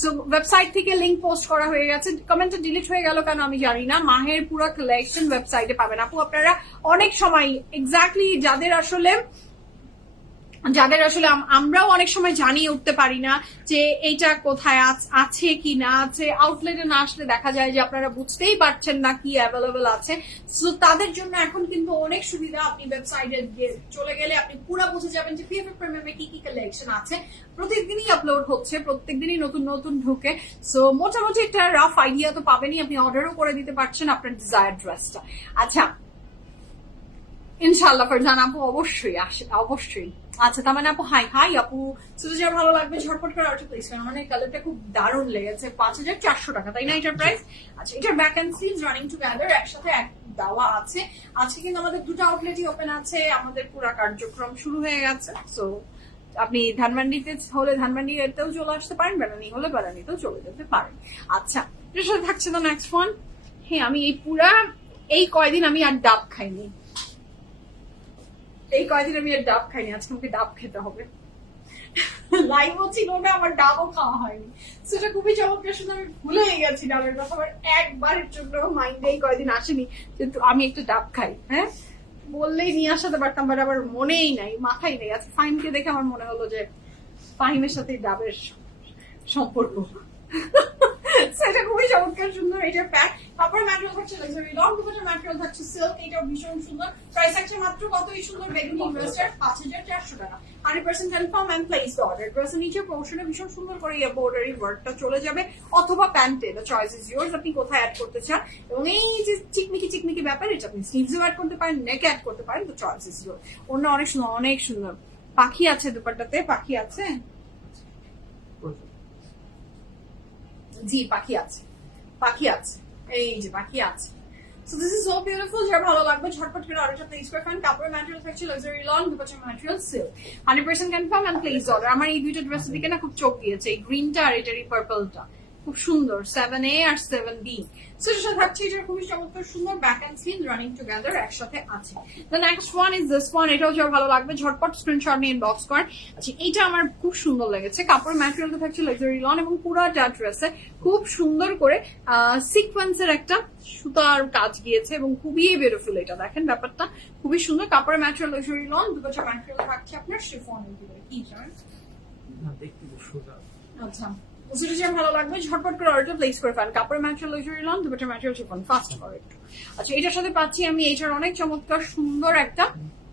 সো ওয়েবসাইট থেকে লিংক পোস্ট করা হয়ে গেছে। কমেন্টটা ডিলিট হয়ে গেল কেন আমি জানি না। মাহের পুরো কালেকশন ওয়েবসাইটে পাবেন আপু। আপনারা অনেক সময় এক্স্যাক্টলি যাদের আসলে আমরাও অনেক সময় জানিয়ে উঠতে পারি না যে এইটা কোথায় আছে কি না আছে। আউটলেটে না আসলে দেখা যায় যে আপনারা বুঝতেই পারছেন না কি অ্যাভেলেবল আছে। সো তাদের জন্য এখন কিন্তু অনেক সুবিধা। আপনি ওয়েবসাইটে চলে গেলে আপনি পুরো বুঝে যাবেন যে পিএফএফ প্রিমিয়ামে কি কি কালেকশন আছে। প্রত্যেকদিনই আপলোড হচ্ছে, প্রত্যেকদিনই নতুন নতুন ঢুকে। সো মোটামুটি একটা রাফ আইডিয়া তো পাবেনই। আপনি অর্ডারও করে দিতে পারছেন আপনার ডিজায়ার ড্রেসটা। আচ্ছা, ইনশাআল্লাহ ফারজান আপু অবশ্যই আসে, অবশ্যই। আচ্ছা, তার মানে আপু হাই হাই আপু, শুধু যা ভালো লাগবে ঝটপট করে অর্ডার প্লেস করেন। মানে কালারটা খুব দারুণ লেগেছে। 5400 টাকা, তাই না এটার প্রাইস? আচ্ছা, এটার back and sleeves running together একসাথে এক দেওয়া আছে। আজকে কিন্তু আমাদের দুটো আউটলেটই ওপেন আছে, আমাদের পুরো কার্যক্রম শুরু হয়ে গেছে। সো আপনি ধানমান্ডিতে হলে ধানমান্ডিতেও চলে আসতে পারেন, বেড়ানি হলে বেড়ানিতেও চলে যেতে পারেন। আচ্ছা, এর সাথে থাকছে তো নেক্সট ওয়ান। হ্যাঁ, আমি এই কয়দিন আমি আর ডাব খাইনি, আজকে আমাকে ডাব খেতে হবে। লাইভও ছিল না, আমার ডাবও খাওয়া হয়নি, সেটা খুবই চমৎকার। শুনে আমি ভুলে গেছি ডাবের কথা, আমার একবারের জন্য মাইন্ডে এই কয়দিন আসেনি কিন্তু আমি একটু ডাব খাই। হ্যাঁ, বললেই নিয়ে আসাতে পারতাম, বাট আবার মনেই নাই, মাথায় নেই। আচ্ছা, ফাহিমকে দেখে আমার মনে হলো যে ফাহিমের সাথে ডাবের সম্পর্ক। সেটা খুবই চমৎকার সুন্দর। এটা প্যাক কাপড় ম্যাটেরিয়াল থাকছে লাক্সারি লং, দুপাট্টার ম্যাটেরিয়াল থাকছে সিল্ক। এটা ভীষণ সুন্দর। প্রাইস থাকছে মাত্র কতই সুন্দর, বেগুনি ইনভেস্টার 5400 টাকা। 100% confirm and place the order. ড্রেসের নিচে পোর্শনে ভীষণ সুন্দর করে এই বর্ডারি ওয়ার্কটা চলে যাবে, অথবা প্যান্টে। দ্য চয়েস ইজ ইয়োর্স, আপনি কোথায় অ্যাড করতে চান। এবং এই যে চিকমিকি ব্যাপার, এটা আপনি স্লিভসেও অ্যাড করতে পারেন, নেকে অ্যাড করতে পারেন। The choice is yours. অন্য অনেক সুন্দর, অনেক সুন্দর। পাখি আছে দুপাট্টাতে, পাখি আছে, জি পাখি আছে, এই যে পাখি আছে। So this is so beautiful. যার ভালো লাগবে ঝটপট করে অর্ডারটা প্লেস করে ফেলেন। কাপড়ের ম্যাটেরিয়াল থাকছে লাক্সারি লং, দুপাট্টার material silk. 100% confirm and place order. আমার এই দুইটা ড্রেসের দিকে না খুব চোখ দিয়েছে, এই গ্রিনটা আর এটার এই পার্পলটা খুব সুন্দর। 7A আর 7B। সো এটার সাথে থাকছে এটা খুবই চমৎকার সুন্দর back end sleeve running together একসাথে আছে। The next one is this one. এটাও যার ভালো লাগবে ঝটপট স্ক্রিনশট নিয়ে ইনবক্স করেন। আচ্ছা, এটা আমার খুব সুন্দর লেগেছে। কাপড়ের ম্যাটেরিয়ালটা থাকছে লাক্সারি লং এবং পুরোটা ড্রেসে খুব সুন্দর করে সিকোয়েন্সের একটা সুতার কাজ গিয়েছে এবং খুবই বিউটিফুল। এটা দেখেন ব্যাপারটা খুবই সুন্দর। কাপড়ের ম্যাটেরিয়াল লাক্সারি লং, দুপাট্টার ম্যাটেরিয়াল থাকছে আপনার শিফনের ভিতরে। কি জানেন, আচ্ছা সেটা যে ভালো লাগবে ঝটপট করে অর্ডার প্লেস করে ফেলেন। কাপড়ের ম্যাটেরিয়াল লাক্সারি লং, দুপাট্টার ম্যাটেরিয়াল শিফন। ফাস্ট করে একটু। আচ্ছা, এটার সাথে পাচ্ছি আমি এইটার অনেক চমৎকার সুন্দর একটা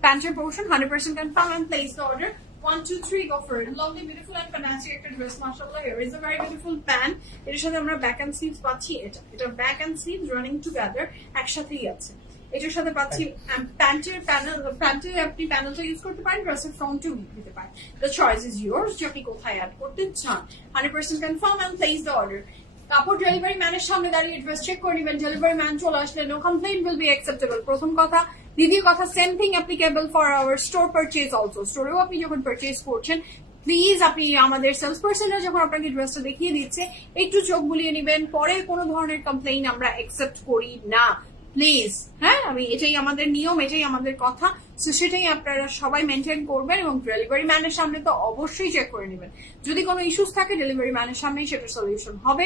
প্যান্টের portion. 100% confirm and place the order. 1 2 3 go for it. Lovely, beautiful and fancy একটা ড্রেস মাশাআল্লাহ। Here is a very beautiful pant. এর সাথে আমরা ব্যাক এন্ড স্লিভস পাচ্ছি। এটা back and sleeves running together একসাথেই আছে। এটার সাথে পাচ্ছি প্যান্টে আপনি প্যানেলটা ইউজ করতে পারেন, ড্রেসের ফ্রন্টেও দিতে পারেন। দ্য চয়েস ইজ ইয়োর্স, যে আপনি কোথায় অ্যাড করতে চান। 100% confirm and place the order. কাপড় ডেলিভারি ম্যানের সামনে দাঁড়িয়ে ড্রেস চেক করে নেবেন। ডেলিভারি ম্যান চলে আসলে no complain will be acceptable. প্রথম কথা। দ্বিতীয় কথা, same thing applicable for our store purchase also. স্টোরেও আপনি যখন পারচেজ করছেন, প্লিজ আপনি আমাদের সেলস পার্সনরা যখন আপনাকে ড্রেসটা দেখিয়ে দিচ্ছে একটু চোখ বুলিয়ে নেবেন। পরে কোনো ধরনের কমপ্লেইন আমরা অ্যাকসেপ্ট করি না, প্লিজ। হ্যাঁ, এটাই আমাদের নিয়ম, এটাই আমাদের কথা। সো সেটাই আপনারা সবাই মেনটেন করবেন এবং ডেলিভারি ম্যানের সামনে তো অবশ্যই চেক করে নেবেন। যদি কোনো ইস্যুস থাকে ডেলিভারি ম্যানের সামনেই সেটার সলিউশন হবে।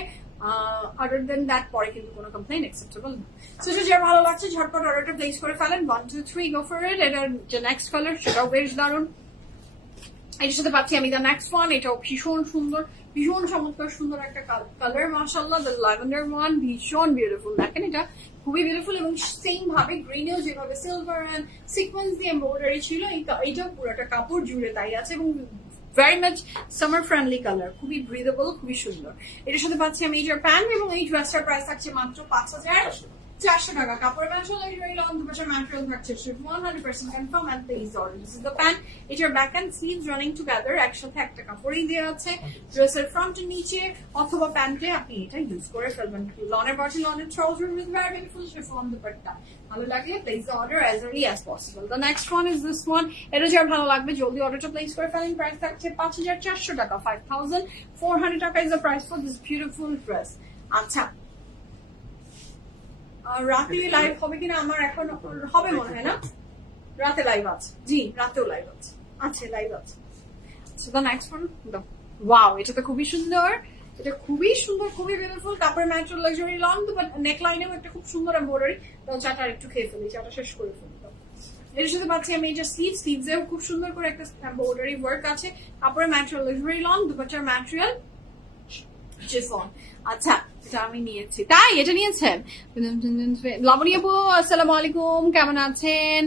আদার দেন দ্যাট পরে কিন্তু কোনো কমপ্লেইন অ্যাকসেপ্টেবল না। সো যার ভালো লাগছে ঝটপট অর্ডারটা প্লেস করে ফেলেন। 1 2 3 গো ফর ইট। এটার যে নেক্সট কালার সেটাও বেশ দারুণ। এটার সাথে পাচ্ছি আমি দ্য নেক্সট ওয়ান। এটাও ভীষণ সুন্দর, ভীষণ চমৎকার সুন্দর একটা কালার মাশাআল্লাহ। দ্য ল্যাভেন্ডার ওয়ান ভীষণ বিউটিফুল। দেখেন এটা খুবই বিউটিফুল এবং সেম ভাবে গ্রিনেও যেভাবে সিলভার এন্ড সিকোয়েন্স দিয়ে এমব্রয়ডারি ছিল, এইটাও পুরোটা কাপড় জুড়ে তাই আছে এবং very much summer friendly colour, খুবই ব্রিদেবল, খুবই সুন্দর। এটার সাথে পাচ্ছি আমি এইটার প্যান্ট এবং এই ড্রেসটার প্রাইস থাকছে মাত্র 5400 টাকা। কাপড়ের ম্যাটেরিয়াল লং, দুপাশার ম্যাটেরিয়াল থাকছে 100% confirm and place order. This is the pant. এটার back and sleeves running together একসাথে একটা কাপড়ই দেওয়া আছে। ড্রেসের ফ্রন্টের নিচে অথবা প্যান্টে আপনি এটা ইউজ করে ফেলবেন। লনের বডি, লনের trouser with very beautiful chiffon dupatta. ভালো লাগলে place the order as early as possible. The next one is this one. এটা যার ভালো লাগবে জলদি অর্ডারটা প্লেস করে ফেলেন। প্রাইস থাকছে 5400 টাকা। 5400 টাকা is the price for this beautiful dress. আচ্ছা, রাতে লাইভ হবে কিনা আমার এখন হবে মনে হয় না। রাতে লাইভ আছে, জি রাতেও লাইভ আছে, লাইভ আছে। The next one. ওয়াও, এটা তো খুবই সুন্দর, এটা খুবই সুন্দর, খুবই বিউটিফুল। কাপড়ের ম্যাটেরিয়াল লাক্সারি লং, বাট নেক লাইনেও একটা খুব সুন্দর এমব্রয়ডারি। তো চাটা একটু খেয়ে ফেলি, চাটা শেষ করে ফেলি। এর সাথে পাচ্ছি আমি এটা স্লিভসেও খুব সুন্দর করে একটা এমব্রয়ডারি ওয়ার্ক আছে। কাপড়ের ম্যাটেরিয়াল লাক্সারি লং, দুপাট্টার ম্যাটেরিয়াল শিফন। আচ্ছা, এটা আমি নিয়েছি। তাই এটা নিয়েছেন? লাবণী আপু আসসালামু আলাইকুম, কেমন আছেন?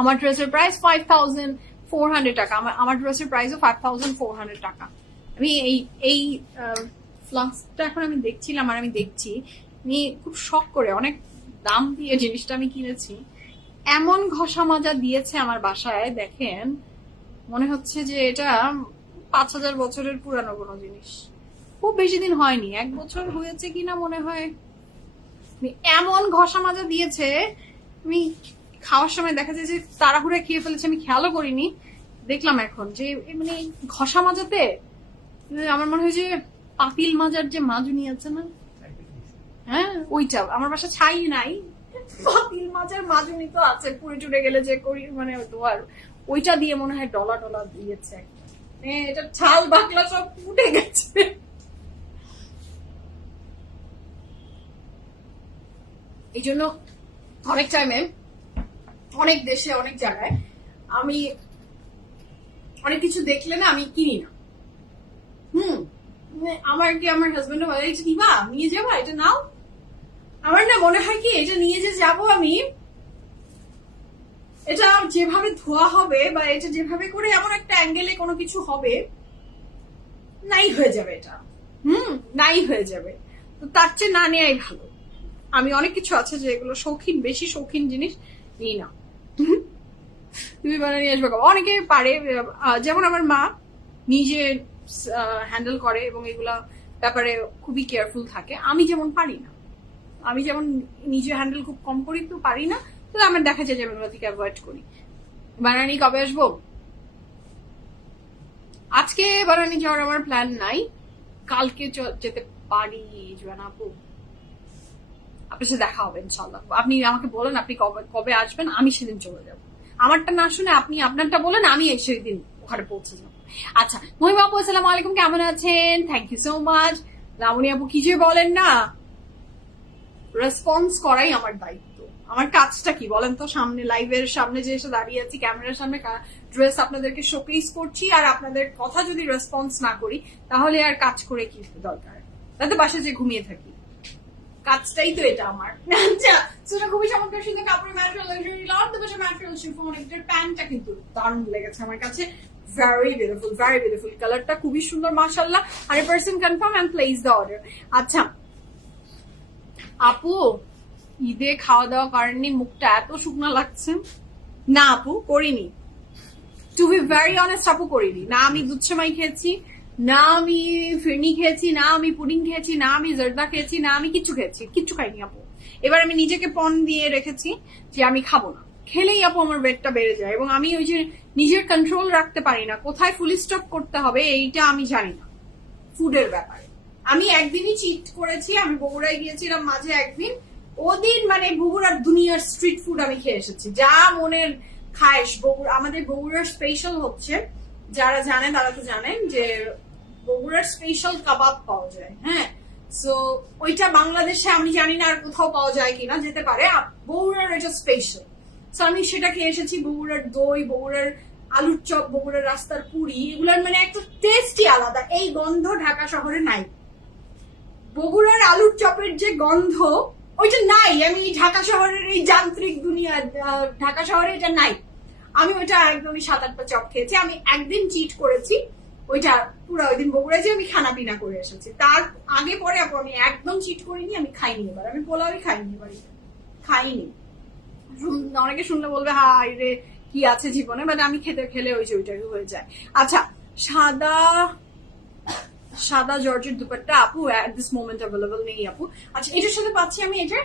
আমার ড্রেসের প্রাইস 5400 টাকা। আমার ড্রেসের প্রাইসও 5400 টাকা। আমি এই ফ্লাস্কটা এখন আমি দেখছিলাম আর আমি দেখছি, আমি খুব শখ করে অনেক দাম দিয়ে জিনিসটা আমি কিনেছি। এমন ঘষা মাজা দিয়েছে আমার বাসায়, দেখেন মনে হচ্ছে যে এটা 5000 বছরের পুরানো কোনো জিনিস। খুব বেশি দিন হয়নি, 1 বছর হয়েছে কিনা মনে হয়। এমন ঘষা মাজা দিয়েছে, আমি খাওয়ার সময় দেখা যায় যে তাড়াহুড়া খেয়ে ফেলেছি, আমি খেয়ালও করিনি। দেখলাম এখন যে মানে ঘষা মাজাতে আমার মনে হয় যে পাতিল মাজার যে মাজুনি আছে না, হ্যাঁ ওইটা। আমার বাসা ছাই নাই, পাতিল মাজার মাজুনি তো আছে, পুড়ে টুড়ে গেলে যে করি মানে তোমার ওইটা দিয়ে মনে হয় ডলা টলা দিয়েছে। এটা ছাল বাকলা সব ফুটে গেছে। এই জন্য অনেক টাইমে অনেক দেশে অনেক জায়গায় আমি অনেক কিছু দেখলে না আমি কিনি না। আমার কি আমার হাজবেন্ড বলে এটা নিবা, নিয়ে যাবো, এটা নাও। আমার না মনে হয় কি এটা নিয়ে যে যাবো আমি, এটা যেভাবে ধোয়া হবে বা এটা যেভাবে করে এমন একটা অ্যাঙ্গেলে কোনো কিছু হবে, নাই হয়ে যাবে এটা। নাই হয়ে যাবে। তো তার চেয়ে না নেওয়াই ভালো। আমি অনেক কিছু আছে যেগুলো শৌখিন, বেশি শৌখিন জিনিস নিই না। তুমি বানিয়ে নিয়ে আসবে, অনেকে পারে, যেমন আমার মা নিজে হ্যান্ডেল করে এবং এগুলা ব্যাপারে খুবই কেয়ারফুল থাকে। আমি যেমন পারি না, আমি যেমন নিজে হ্যান্ডেল খুব কম করি, তো পারি না, তো আমার দেখা যায় যে আমি ওগুলো থেকে অ্যাভয়েড করি। বানানি কবে আসবো? আজকে বানানি যাওয়ার আমার প্ল্যান নাই, কালকে যেতে পারি জানাবো, আপনার সাথে দেখা হবে ইনশাল্লাহ। আপনি আমাকে বলেন আপনি কবে আসবেন, আমি সেদিন চলে যাবো। আমারটা না শুনে আপনি আপনারটা বলেন, আমি সেদিন ওখানে পৌঁছে যাবো। আচ্ছা মহিমা আপু আসসালামু আলাইকুম, কেমন আছেন? Thank you so much. Laboni আপু কি যে বলেন না, রেসপন্স করাই আমার দায়িত্ব। আমার কাজটা কি বলেন তো? সামনে লাইভের সামনে যে এসে দাঁড়িয়ে আছি, ক্যামেরার সামনে ড্রেস আপনাদেরকে শোকেস করছি, আর আপনাদের কথা যদি রেসপন্স না করি তাহলে আর কাজ করে কি দরকার? তাতে বাসায় যে ঘুমিয়ে থাকি, কাজটাই তো এটা আমার। আচ্ছা সেটা খুবই চমৎকার সুন্দর কাপড়ের ম্যাটেরিয়াল, ম্যাটেরিয়াল শিফন। এটার প্যান্টটা কিন্তু দারুণ লেগেছে আমার কাছে, ভেরি বিউটিফুল, ভেরি বিউটিফুল। কালারটা খুবই সুন্দর মাশাআল্লাহ। 100% confirm and place the order. আচ্ছা আপু ঈদে খাওয়া দাওয়া করেননি, মুখটা এত শুকনো লাগছে? না আপু করিনি, টু বি ভেরি অনেস্ট আপু করিনি। না আমি দুধ সেমাই খেয়েছি, না আমি ফিরনি খেয়েছি, না আমি পুডিং খেয়েছি, না আমি জর্দা খেয়েছি, না আমি কিচ্ছু খেয়েছি, কিচ্ছু খাইনি আপু। এবার আমি নিজেকে পণ দিয়ে রেখেছি যে আমি খাবো না, খেলেই আপু আমার ওয়েটটা বেড়ে যায়, এবং আমি ওই যে নিজের কন্ট্রোল রাখতে পারি না, কোথায় ফুল স্টপ করতে হবে এইটা আমি জানি না ফুডের ব্যাপারে। আমি একদিনই চিট করেছি, আমি বগুড়ায় গিয়েছিলাম মাঝে একদিন, ওদিন মানে বগুড়ার দুনিয়ার স্ট্রিট ফুড আমি খেয়ে এসেছি, যা মনের খায়েশ। আমাদের বগুড়ার স্পেশাল হচ্ছে, যারা জানে তারা তো জানেন যে বগুড়ার স্পেশাল কাবাব পাওয়া যায়। হ্যাঁ, সো ওইটা বাংলাদেশে আমি জানি না আর কোথাও পাওয়া যায় কিনা, যেতে পারে। বগুড়ার ওইটা স্পেশাল, সো আমি সেটা খেয়ে এসেছি। বগুড়ার দই, বগুড়ার আলুর চপ, বগুড়ার রাস্তার পুরি, এগুলোর মানে একটা টেস্টই আলাদা। এই গন্ধ ঢাকা শহরে নাই। বগুড়ার আলুর চপের যে গন্ধ ওইটা নাই, আমি ঢাকা শহরের এই যান্ত্রিক দুনিয়া, ঢাকা শহরে এটা নাই। আমি ওইটা একদমই 7-8টা চপ খেয়েছি। আমি একদিন চিট করেছি, ওইটা পুরো ওই দিন বগুড়ায় যে আমি খানা পিনা করে এসেছি। তার আগে পরে আপু আমি একদম চিট করিনি, আমি খাইনি। এবার আমি পোলাওই খাইনি, এবার খাইনি। অনেকে শুনলে বলবে হাই রে কি আছে জীবনে, বাট আমি খেলে ওই যে ওইটাই হয়ে যায়। আচ্ছা সাদা জর্জের দুপাট্টা আপু এট দিস মোমেন্ট অ্যাভেলেবল নেই আপু। আচ্ছা এটার সাথে পাচ্ছি আমি এটার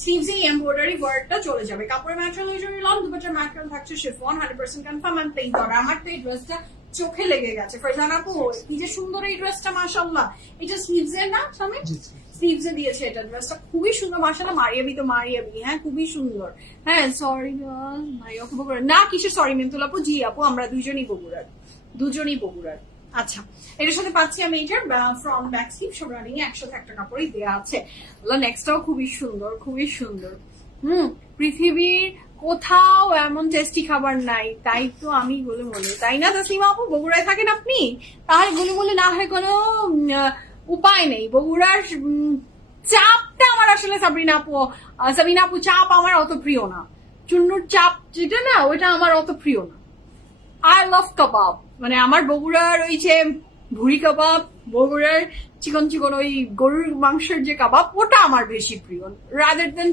স্লিভস এই এমব্রয়ডারি ওয়ার্কটা চলে যাবে। কাপড়ের ম্যাটেরিয়াল লং, দুপাট্টার ম্যাটেরিয়াল থাকছে শিফন, 100% কনফার্ম এন্ড প্লেন করা। আমার তো এই ড্রেসটা চোখে লেগে গেছে। ফারজানা আপু কি যে সুন্দর এই ড্রেসটা, মাশাআল্লাহ। এটা স্লিভস এর না, সামনে স্লিভস এ দিয়েছে এটা, ড্রেসটা খুবই সুন্দর মাশাআল্লাহ। মারিয়াবি তো মারিয়াবি, হ্যাঁ খুবই সুন্দর। হ্যাঁ সরি ভাইয়া খুব না, কিসের সরি মেন্তুল আপু? জি আপু আমরা দুজনই বগুড়ার। আচ্ছা এটার সাথে পাচ্ছি আমি এটার ফ্রন্ট ব্যাক স্লিভ সব রানিং একসাথে একটা কাপড়ই দেওয়া আছে। নেক্সটটাও খুবই সুন্দর, খুবই সুন্দর। পৃথিবীর কোথাও এমন টেস্টি খাবার নাই, তাই তো আমি বলে তাই না তাসলিমা আপু? বগুড়ায় থাকেন আপনি, তাহলে বলে না হয় কোনো উপায় নেই। বগুড়ার চাপটা আমার আসলে সাবিনা আপু চাপ আমার অত প্রিয় না। চুন্নুর চাপ যেটা না, ওইটা আমার অত প্রিয় না। আই লাভ কাবাব, মানে আমার বগুড়ার ওই যে ভুড়ি কাবাব, বগুড়ার চিকন ওই গরুর মাংসের যে কাবাব, ওটা আমার বেশি প্রিয় রাদার দেন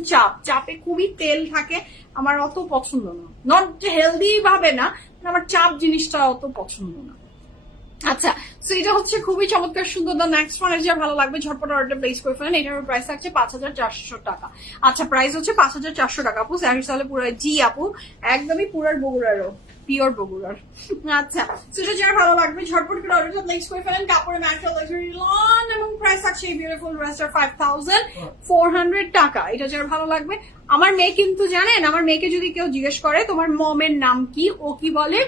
চাপে খুবই তেল থাকে, আমার অত পছন্দ না। নট হেলদি ভাবে না, আমার চাপ জিনিসটা অত পছন্দ না। আচ্ছা সো এটা হচ্ছে খুবই চমৎকার সুন্দর। নেক্সট ওয়ান যা ভালো লাগবে ঝটপট অর্ডার প্লেস করে ফেলেন। এটার প্রাইস থাকছে 5400 টাকা। আচ্ছা প্রাইস হচ্ছে 5400 টাকা আপু। স্যারি সালে পুরো জি আপু একদমই পুরার বগুড়ারও পিওর বগুড়ার। আচ্ছা, সেটা যার ভালো লাগবে ঝটপট করে অর্ডারটা প্লেস করে ফেলেন। কাপড়ে ম্যাটেরিয়াল লাক্সারি লন এবং প্রাইস থাকছে এই বিউটিফুল ড্রেসটার 5400 টাকা। এটা যার ভালো লাগবে। আমার মেয়ে কিন্তু জানেন, আমার মেয়েকে যদি কেউ জিজ্ঞেস করে তোমার মমের নাম কি, ও কি বলে?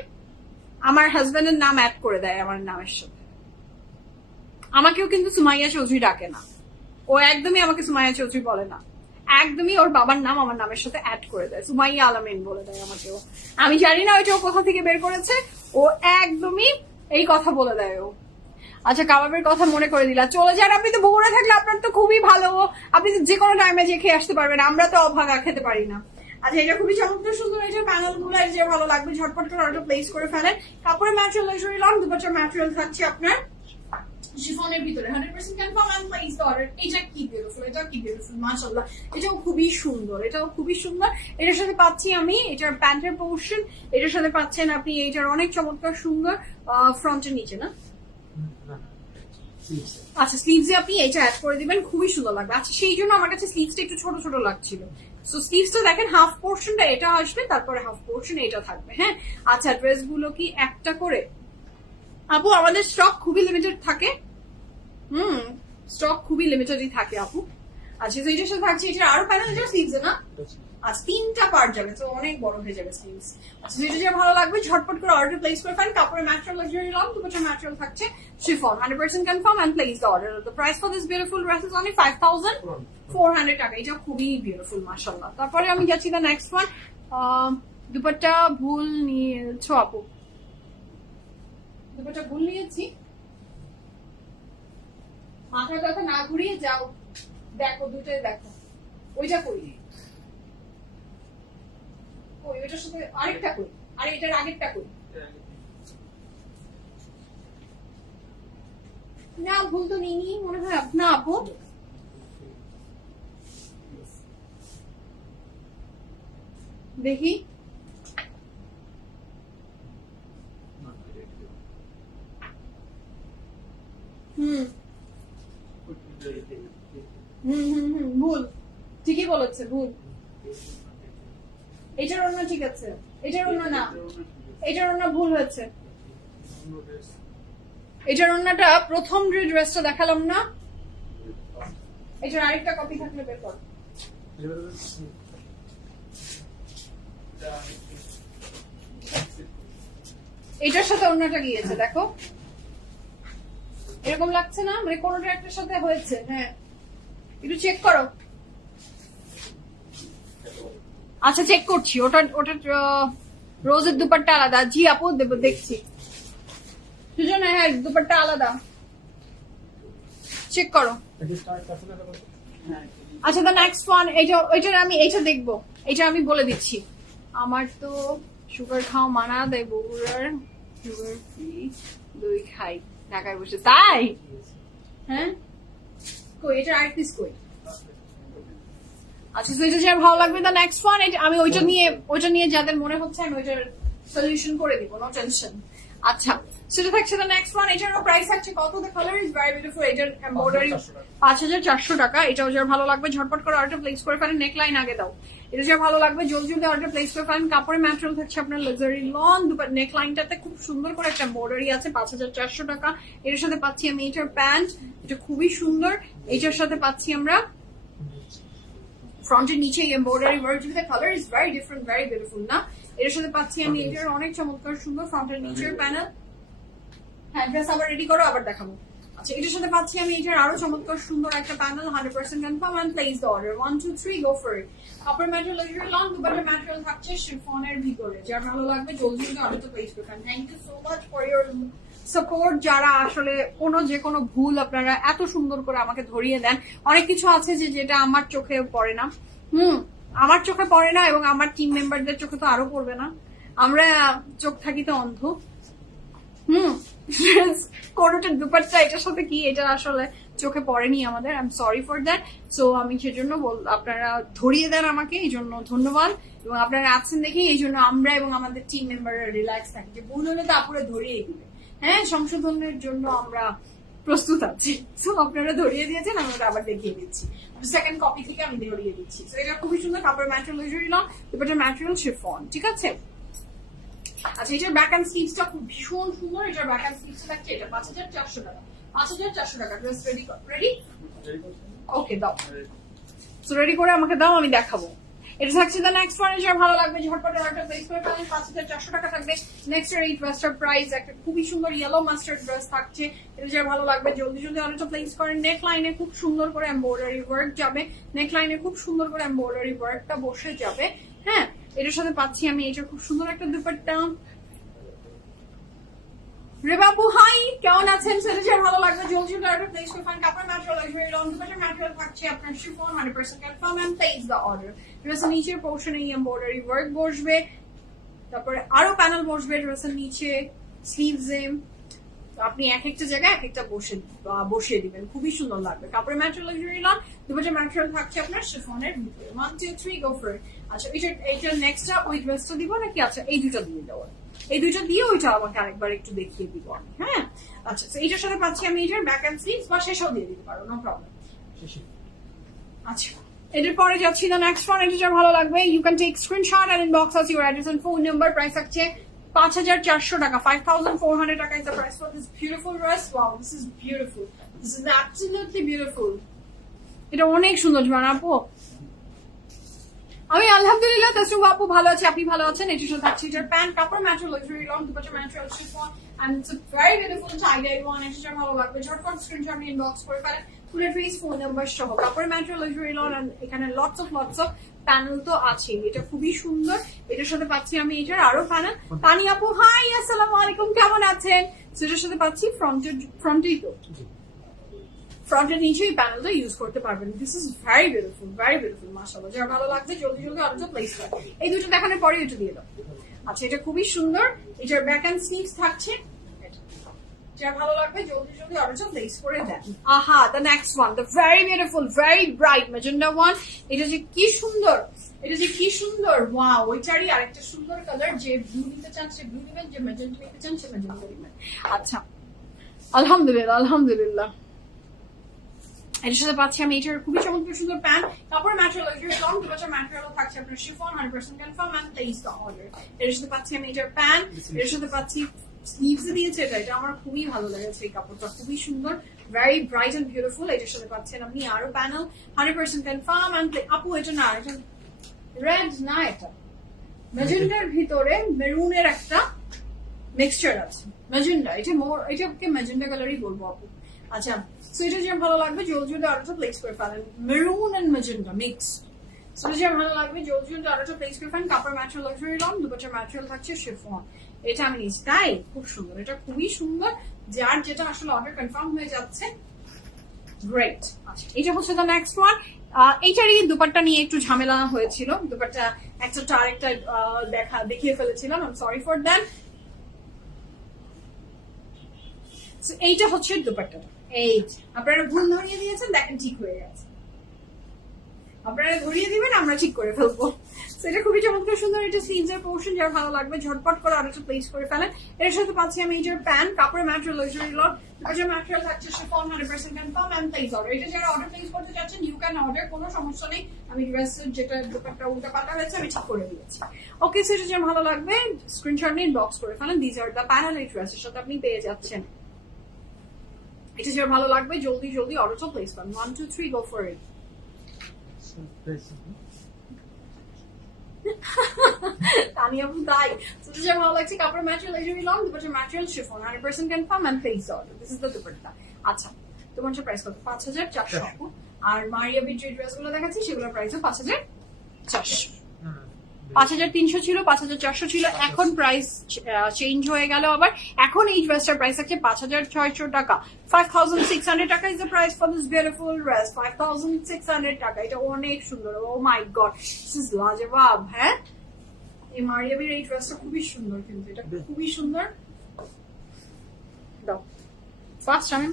আমার হাজবেন্ডের নাম অ্যাড করে দেয় আমার নামের সাথে। আমাকেও কিন্তু সুমাইয়া চৌধুরী ডাকে না, ও একদমই আমাকে সুমাইয়া চৌধুরী বলে না, একদমই ওর বাবার নাম আমার নামের সাথে অ্যাড করে দেয়, সুমাইয়া আলামিন বলে দেয় আমাকেও। আমি জানি না ওইটা ও কোথা থেকে বের করেছে, ও একদমই এই কথা বলে দেয় ও। আচ্ছা, কাবাবের কথা মনে করে দিলা, চলে যান। আপনি তো বগুড়া থাকলে আপনার তো খুবই ভালো, আপনি তো যে কোনো টাইমে যে খেয়ে আসতে পারবেন, আমরা তো অভাগা খেতে পারি না। আচ্ছা, এটা খুবই চমৎকার সুন্দর, এটা প্যানেল গুলো যে ভালো লাগবে ঝটপট করে অর্ডার প্লেস করে ফেলেন। কাপড়ের ম্যাটেরিয়াল লাক্সারি লন, দুপাটার ম্যাটেরিয়াল থাকছে আপনার শিফনের ভিতরে 100% confirm and place the order. এটা কি বিউটিফুল, এটা কি বিউটিফুল, মাশাআল্লাহ, এটাও খুবই সুন্দর, এটাও খুবই সুন্দর। এটার সাথে পাচ্ছি আমি এটার প্যান্টের পোর্শন, এটার সাথে পাচ্ছেন আপনি এটার অনেক চমৎকার সুন্দর ফ্রন্টের নিচে না, আচ্ছা স্লিভসে আপনি এটা অ্যাড করে দিবেন, খুবই সুন্দর লাগবে। আচ্ছা, সেই জন্য আমার কাছে স্লিভসটা একটু ছোট ছোট লাগছিল। সো স্লিভসটা দেখেন, হাফ পোর্শনটা এটা আসবে, তারপরে হাফ পোর্শন এটা থাকবে। হ্যাঁ, আচ্ছা, ড্রেসগুলো কি একটা করে? আপু আমাদের স্টক খুবই লিমিটেড থাকে, স্টক খুবই লিমিটেডই থাকে আপু। আচ্ছা, তো এটার সাথে থাকছে এটা আরো প্যানেল, এটা স্লিভস না? আচ্ছা, 3টা পার্ট যাবে, তো অনেক বড় হয়ে যাবে স্লিভস। আচ্ছা, যেটা যা ভালো লাগবে ঝটপট করে অর্ডার প্লেস করে ফেলেন। কাপড়ের ম্যাটেরিয়াল লাক্সারি লন, দুপাটার ম্যাটেরিয়াল থাকছে chiffon, 100% confirm and place the order. The price for this beautiful dress is only 5400 টাকা। এটা খুবই বিউটিফুল, মাশাআল্লাহ। তারপরে আমি যাচ্ছি দ্য নেক্সট ওয়ান। দুপাট্টা ভুল নিয়েছো আপু? দুপাট্টা ভুল নিয়েছি? মাথার কথা না ঘুরিয়ে যাও, দেখো দুটোই দেখো। ওইটা করি, ওইটার সাথে আরেকটা করি, আর এটার আগেরটা করি না। ভুল তো নিইনি মনে হয় না আপু। দেখি, ভুল, ঠিকই বলেছে, ভুল। এটার অন্য ঠিক আছে, এটার অন্য না, এটার অন্য ভুল হয়েছে। এটার অন্যটা প্রথম যে ড্রেসটা দেখালাম না, এটার আরেকটা কপি থাকলে বের কর। এটার সাথে অন্যটা গিয়েছে, দেখো এরকম লাগছে না, মানে কোনোটা একটার সাথে হয়েছে। হ্যাঁ, একটু চেক করো। আচ্ছা, চেক করছি। ওটা ওটা রোজের দুপাট্টা আলাদা। জি আপু, দেখছি। সুজন, হ্যাঁ দুপাট্টা আলাদা, চেক করো। আচ্ছা, দ্য নেক্সট ওয়ান, এটা আমি এটা দেখবো, এটা আমি বলে দিচ্ছি। আমার তো সুগার খাওয়া মানা দেয়, বগুড়ার সুগার ফ্রি দই খাই ঢাকায় বসে, তাই? হ্যাঁ, কই এটা আরেক পিস কই? আচ্ছা, এটা যা ভালো লাগবে দ্য নেক্সট ওয়ান। আমি ওইটা নিয়ে যাদের মনে হচ্ছে আমি ওইটার সলিউশন করে দিব, নো টেনশন। আচ্ছা, সেটা থাকছে দ্য নেক্সট ওয়ান। এটারও প্রাইস থাকছে কত? The colour is very beautiful. এটার এমব্রয়ডারি 5400 টাকা। এটাও যার ভালো লাগবে ঝটপট করে অর্ডার প্লেস করে ফেলেন। নেক লাইন আগে দাও। এটা যার ভালো লাগবে জলদি জলদি অর্ডার প্লেস করে ফেলেন। কাপড়ের ম্যাটেরিয়াল থাকছে আপনার লাক্সারি লন, নেক লাইনটাতে খুব সুন্দর করে একটা এমব্রয়ডারি আছে, 5400 টাকা। এর সাথে পাচ্ছি আমি এটার প্যান্ট, এটা খুবই সুন্দর। এটার সাথে পাচ্ছি আমরা ফ্রন্টের নিচে embroidery work, the colour is very different, very beautiful না? এর সাথে পাচ্ছি আমি এটার অনেক চমৎকার সুন্দর ফ্রন্টের নিচের প্যানেল। হ্যাঁ, ড্রেস আবার রেডি করো, আবার দেখাবো। আচ্ছা, এটার সাথে পাচ্ছি আমি এটার আরো চমৎকার সুন্দর একটা panel, 100% confirm and place the order. 1 2 3 go for it. কাপড় ম্যাটেরিয়াল লাক্সারি লন, দুপাট্টার ম্যাটেরিয়াল থাকছে শিফনের ভিতরে। যার ভালো লাগবে জলদি জলদি অর্ডারটা প্লেস করবেন। Thank you so much for your support. যারা আসলে যে কোনো ভুল আপনারা এত সুন্দর করে আমাকে ধরিয়ে দেন। অনেক কিছু আছে যেটা আমার চোখে পড়ে না, আমার চোখে পড়ে না, এবং আমার টিম মেম্বারদের চোখে তো আরো পড়বে না। আমরা চোখ থাকি তো অন্ধ। কোনোটা দুপাট্টা এটার সাথে কি, এটা আসলে চোখে পড়েনি আমাদের। I am sorry for that. So আমি সেজন্য আপনারা ধরিয়ে দেন আমাকে, এই জন্য ধন্যবাদ। এবং আপনারা আছেন দেখে এই জন্য আমরা এবং আমাদের টিম মেম্বাররা রিল্যাক্স থাকি, যে ভুল হলে তো আপুরে ধরিয়ে দিবে। হ্যাঁ, সংশোধনের জন্য আমরা প্রস্তুত আছি। সো আপনারা ধরিয়ে দিয়েছেন, আমি ওটা আবার দেখিয়ে দিচ্ছি। সেকেন্ড কপি থেকে আমি ধরিয়ে দিচ্ছি। তো এটা খুবই সুন্দর। কাপড়ের ম্যাটেরিয়াল লাক্সারি লন, দুপাট্টার ম্যাটেরিয়াল শিফন, ঠিক আছে? আচ্ছা, এটার ব্যাক অ্যান্ড স্লিভসটা খুব ভীষণ সুন্দর। এটার ব্যাক অ্যান্ড স্লিভস থাকছে এটা 5400 টাকা। 5400 টাকা। ড্রেস রেডি রেডি ওকে দাও। সো রেডি করে আমাকে দাও, আমি দেখাবো। এটা থাকছে দ্য নেক্সট ফার্নিচার। ভালো লাগবে ঝটপট অর্ডারটা প্লেস করে ফেলেন। 5400 টাকা থাকবে। নেক্সট এর এই ড্রেসটার প্রাইস একটা খুবই সুন্দর ইয়েলো মাস্টার্ড ড্রেস থাকছে। এটা যার ভালো লাগবে জলদি জলদি অর্ডারটা প্লেস করেন। নেক লাইনে খুব সুন্দর করে এমব্রয়ডারি ওয়ার্ক যাবে। নেক লাইনে খুব সুন্দর করে এমব্রয়ডারি ওয়ার্কটা বসে যাবে। হ্যাঁ, এটার সাথে পাচ্ছি আমি এটা খুব সুন্দর একটা দুপাট্টা। রেবাবু হাই, কেমন আছেন? সেটা যার ভালো লাগবে জলদি জলদি অর্ডার প্লেস করে ফেলেন। কাপড় ম্যাটেরিয়াল লাক্সারি লং দুপাট্টার ম্যাটেরিয়াল থাকছে আপনার chiffon 100% confirm and place the order. ড্রেসের নিচের পোর্শনে এমব্রয়ডারি ওয়ার্ক বসবে, তারপরে আরো প্যানেল বসবে ড্রেসের নিচে স্লিভসে। আপনি এক একটা জায়গায় এক একটা বসিয়ে দিবেন, খুবই সুন্দর লাগবে। কাপড়ের ম্যাটেরিয়াল লাক্সারি লং দুপাট্টার ম্যাটেরিয়াল থাকছে আপনার শিফনের ভিতরে। 1 2 3 গো ফর ইট। আচ্ছা, এটা নেক্সটটা ওই ড্রেসটা দিব নাকি? আচ্ছা, এই দুটো দিয়ে দেবো। এই দুইটা দিয়ে ওইটা আমাকে আরেকবার একটু দেখিয়ে দিব আমি। হ্যাঁ, আচ্ছা, এইটার সাথে পাচ্ছি আমি এটার ব্যাক অ্যান্ড স্লিভস, বা শেষও দিয়ে দিতে পারো, নো প্রবলেম। আচ্ছা, এটার পরে যাচ্ছি না নেক্সট ওয়ান। এটা ভালো লাগবে, you can take screenshot and inbox us your address and phone number. Price থাকছে 5400 টাকা। 5400 টাকা is the price for this beautiful dress. Wow, this is beautiful, this is absolutely beautiful. এটা অনেক সুন্দর বানাবো। আমি আলহামদুলিল্লাহ তাসরুফ আপু ভালো আছি, আপনি ভালো আছেন? এটির সাথে থাকছে এটার প্যান্ট, কাপড় material luxury long dupatta material chiffon and it's a very beautiful tie dye one. এটা ভালো লাগবে, ঝটপট স্ক্রিনশট নিয়ে ইনবক্স করে ফেলেন। ফুল অ্যাড্রেস, ফোন নাম্বার সহ। কাপড় ম্যাটেরিয়াল লাক্সারি লং এন্ড এখানে লটস অফ প্যানেল তো আছে। এটা খুবই সুন্দর। এটার সাথে পাচ্ছি আমি এটার আরো প্যানেল। পানি আপু হাই, আসসালামু আলাইকুম, কেমন আছেন? সেটার সাথে পাচ্ছি ফ্রন্টেই তো ফ্রন্টের নিচেই প্যানেলটা ইউজ করতে পারবেন। দিস ইজ ভেরি বিউটিফুল মাশাআল্লাহ। যার ভালো লাগবে জলদি জলদি অর্ডার প্লেস করেন। এই দুটো দেখানোর পরে এটা দিয়ে দাও। আচ্ছা, এটা খুবই সুন্দর। এটার ব্যাক অ্যান্ড স্লিভস থাকছে। যার ভালো লাগবে জলদি জলদি অর্ডার প্লেস করে দেন। আহা, the next one, the very beautiful very bright magenta one. এটা যে কি সুন্দর, এটা যে কি সুন্দর। ওয়াও, ওইটারই আরেকটা সুন্দর কালার। যে ব্লু নিতে চান সে ব্লু দিবেন, যে ম্যাজেন্টা নিতে চান সে ম্যাজেন্টা দিবেন। আচ্ছা, আলহামদুলিল্লাহ। এটার সাথে পাচ্ছি আমি এটার খুবই চমৎকার সুন্দর প্যান্ট, কাপড় ম্যাটেরিয়াল লাক্সারি লং দুপাট্টার ম্যাটেরিয়াল থাকছে আপনার chiffon 100% confirm and place the order. এর সাথে পাচ্ছি আমি এটার প্যান্ট, এর সাথে পাচ্ছি স্লিভস দিয়েছে। এটা আমার খুবই ভালো লেগেছে। এই কাপড়টা খুবই সুন্দর, ভেরি ব্রাইট এন্ড বিউটিফুল। এটার সাথে পাচ্ছেন আপনি আরো প্যানেল 100% কনফার্ম এন্ড আপু এটা না, এটা রেড না, এটা ম্যাজেন্টার ভিতরে মেরুনের একটা মিক্সচার আছে। ম্যাজেন্টা, এটাকে ম্যাজেন্টা কালারই বলবো আপু। আচ্ছা, সো এটা যে ভালো লাগবে জলদি জলদি অর্ডারটা প্লেস করে ফেলেন। Maroon and magenta mix. So এটা যে ভালো লাগবে জলদি জলদি অর্ডারটা প্লেস করে ফেলেন। কাপড় ম্যাটেরিয়াল লাক্সারি লং দুপাট্টার ম্যাটেরিয়াল থাকছে শিফন। এটা আমি নিচ্ছি, তাই খুব সুন্দর, এটা খুবই সুন্দর। যার যেটা আসলে অর্ডার কনফার্ম হয়ে যাচ্ছে, গ্রেট। আচ্ছা, এটা হচ্ছে দ্য নেক্সট ওয়ান। এইটারই দুপাট্টা নিয়ে একটু ঝামেলা হয়েছিল। দুপাট্টা একটা আরেকটা দেখিয়ে ফেলেছিলাম, I am sorry for that. এইটা হচ্ছে দুপাট্টাটা। এই আপনারা ভুল ধরিয়ে দিয়েছেন, দেখেন ঠিক হয়ে গেছে। আপনারা ধরিয়ে দিবেন, আমরা ঠিক করে ফেলবো। এটা খুবই চমৎকার সুন্দর। এটা স্লিভস এর পোর্শন। যার ভালো লাগবে ঝটপট করে অর্ডারটা প্লেস করে ফেলেন। এর সাথে পাচ্ছি আমি এটার প্যান্ট, কাপড়ের ম্যাটেরিয়াল লাক্সারি লং দুপাট্টার ম্যাটেরিয়াল থাকছে chiffon 100% confirm and place order. এটা যারা অর্ডার প্লেস করতে চাচ্ছেন ইউ ক্যান অর্ডার, কোনো সমস্যা নেই। আমি ড্রেসের যেটা দুপাট্টা উল্টা পাল্টা হয়েছে আমি ঠিক করে দিয়েছি। ওকে, সেটা যার ভালো লাগবে স্ক্রিনশট নিয়ে ইনবক্স করে ফেলেন। This are the panel. এই ড্রেসের সাথে আপনি পেয়ে যাচ্ছেন। এটা যার ভালো লাগবে জলদি জলদি অর্ডারটা প্লেস করেন। 1 2 3 গো ফর ইট। তানি আপু তাই। So this is ভালো লাগছে। কাপড় ম্যাটেরিয়াল লাক্সারি লং দুপাট্টার material chiffon 100% confirm and place order. This is the dupatta. আচ্ছা, তোমার প্রাইস কত? 5400 আপু। আর মারিয়া বি যে ড্রেসগুলো দেখাচ্ছি সেগুলোর প্রাইসও 5400। 5300 ছিল, 5400 ছিল, এখন প্রাইস চেঞ্জ হয়ে গেল আবার। এখন এই ড্রেসটার প্রাইস আছে 5600 টাকা। 5600 টাকা is the price for this beautiful dress. 5600 টাকা। এটা অনেক সুন্দর। ও মাই গড, দিস ইজ লাজবাব। হ্যাঁ, এই মারিয়াবির এই ড্রেসটা খুবই সুন্দর, কিন্তু এটা খুবই সুন্দর। দাও ফার্স্ট টাইম।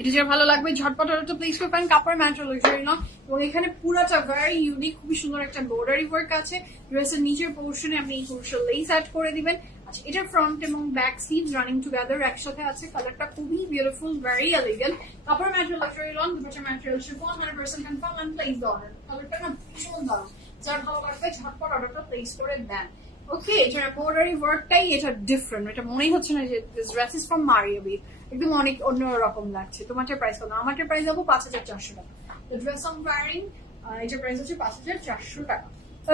এটা যে ভালো লাগবে ঝটপট অর্ডারটা প্লেস করে পারেন। কাপড় ম্যাটেরিয়াল লাক্সারি লং এবং এখানে পুরোটা ভেরি ইউনিক, খুবই সুন্দর একটা এমব্রয়ডারি ওয়ার্ক আছে। ড্রেসের নিচের পোর্শনে আপনি এই ক্রুশিয়াল লেস অ্যাড করে দিবেন। আচ্ছা, এটা ফ্রন্ট এবং ব্যাক স্লিভস রানিং টুগেদার একসাথে আছে। কালারটা খুবই বিউটিফুল, ভেরি এলিগেন্ট। কাপড় material luxury long dupatta material chiffon 100% confirm and place the order. কালারটা না ভীষণ দারুণ। যার ভালো লাগবে ঝটপট অর্ডারটা প্লেস করে দেন। ওকে, এটা এমব্রয়ডারি ওয়ার্কটাই এটা ডিফারেন্ট, এটা মনেই হচ্ছে না যে this dress is from Maria B, একদম অনেক অন্যরকম লাগছে। তোমারটার প্রাইস কত? আমারটার প্রাইস যাবো 5,400 টাকা। The dress I am wearing, এটার প্রাইস হচ্ছে 5,400 টাকা।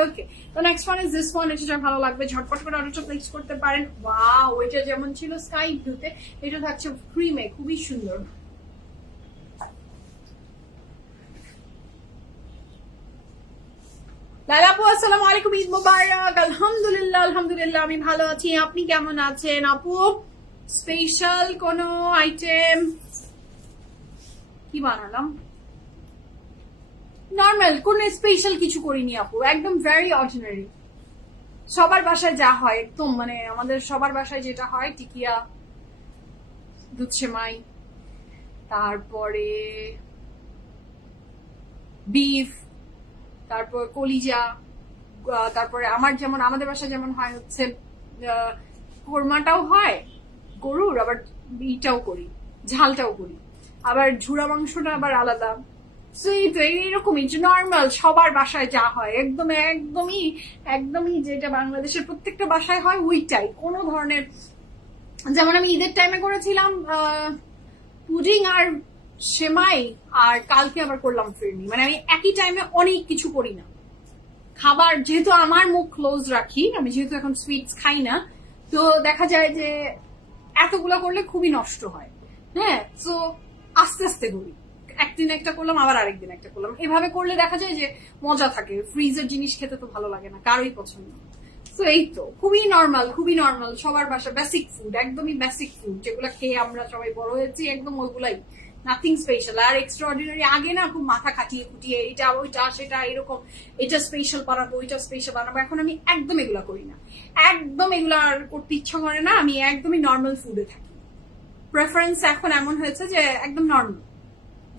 ওকে, তো next one is this one. এটা যার ভালো লাগবে ঝটপট করে অর্ডারটা প্লেস করতে পারেন। ওয়াও, এটা যেমন ছিল স্কাই ব্লুতে, এটা থাকছে ক্রিমে, খুবই সুন্দর। লালা আপু আসসালামু আলাইকুম, ঈদ মোবারক। আলহামদুলিল্লাহ আলহামদুলিল্লাহ, আমি ভালো আছি, আপনি কেমন আছেন আপু? স্পেশাল কোনো আইটেম কি বানালাম? নর্মাল কোন স্পেশাল কিছু করিনি আপু, একদম ভেরি অর্ডিনারি। সবার বাসায় যা হয় একদম, মানে আমাদের সবার বাসায় যেটা হয়, টিকিয়া, দুধ সেমাই, তারপরে বিফ, তারপর কলিজা, তারপরে আমার যেমন আমাদের বাসায় যেমন হয় হচ্ছে কোরমাটাও হয় গরুর, আবার ইটাও করি, ঝালটাও করি, আবার ঝুড়া মাংসটা আবার আলাদা। তো এইরকমই নর্মাল সবার বাসায় যা হয় একদম একদমই একদমই যেটা বাংলাদেশের প্রত্যেকটা বাসায় হয় ওইটাই। কোনো ধরনের, যেমন আমি ঈদের টাইমে করেছিলাম পুডিং আর সেমাই, আর কালকে আবার করলাম ফিরনি, মানে আমি একই টাইমে অনেক কিছু করি না। খাবার যেহেতু আমার মুখ ক্লোজ রাখি, আমি যেহেতু এখন সুইটস খাই না, তো দেখা যায় যে এতগুলো করলে খুবই নষ্ট হয়। হ্যাঁ, তো আস্তে আস্তে করি, একদিন একটা করলাম আবার আরেকদিন একটা করলাম, এভাবে করলে দেখা যায় যে মজা থাকে। ফ্রিজের জিনিস খেতে তো ভালো লাগে না, কারোই পছন্দ না। তো এই তো খুবই নর্মাল সবার বাসা বেসিক ফুড, একদমই বেসিক ফুড, যেগুলো খেয়ে আমরা সবাই বড় হয়েছি, একদম ওইগুলাই, নাথিং স্পেশাল আর এক্সট্রাঅর্ডিনারি। আগে না খুব মাথা খাটিয়ে খুটিয়ে এটা ওইটা সেটা এরকম, এটা স্পেশাল বানাবো ওইটা স্পেশাল বানাবো, এখন আমি একদম এগুলা করি না, একদম এগুলা আর করতে ইচ্ছা করে না। আমি একদমই নর্মাল ফুডে থাকি। প্রেফারেন্স এখন এমন হয়েছে যে একদম নর্মাল,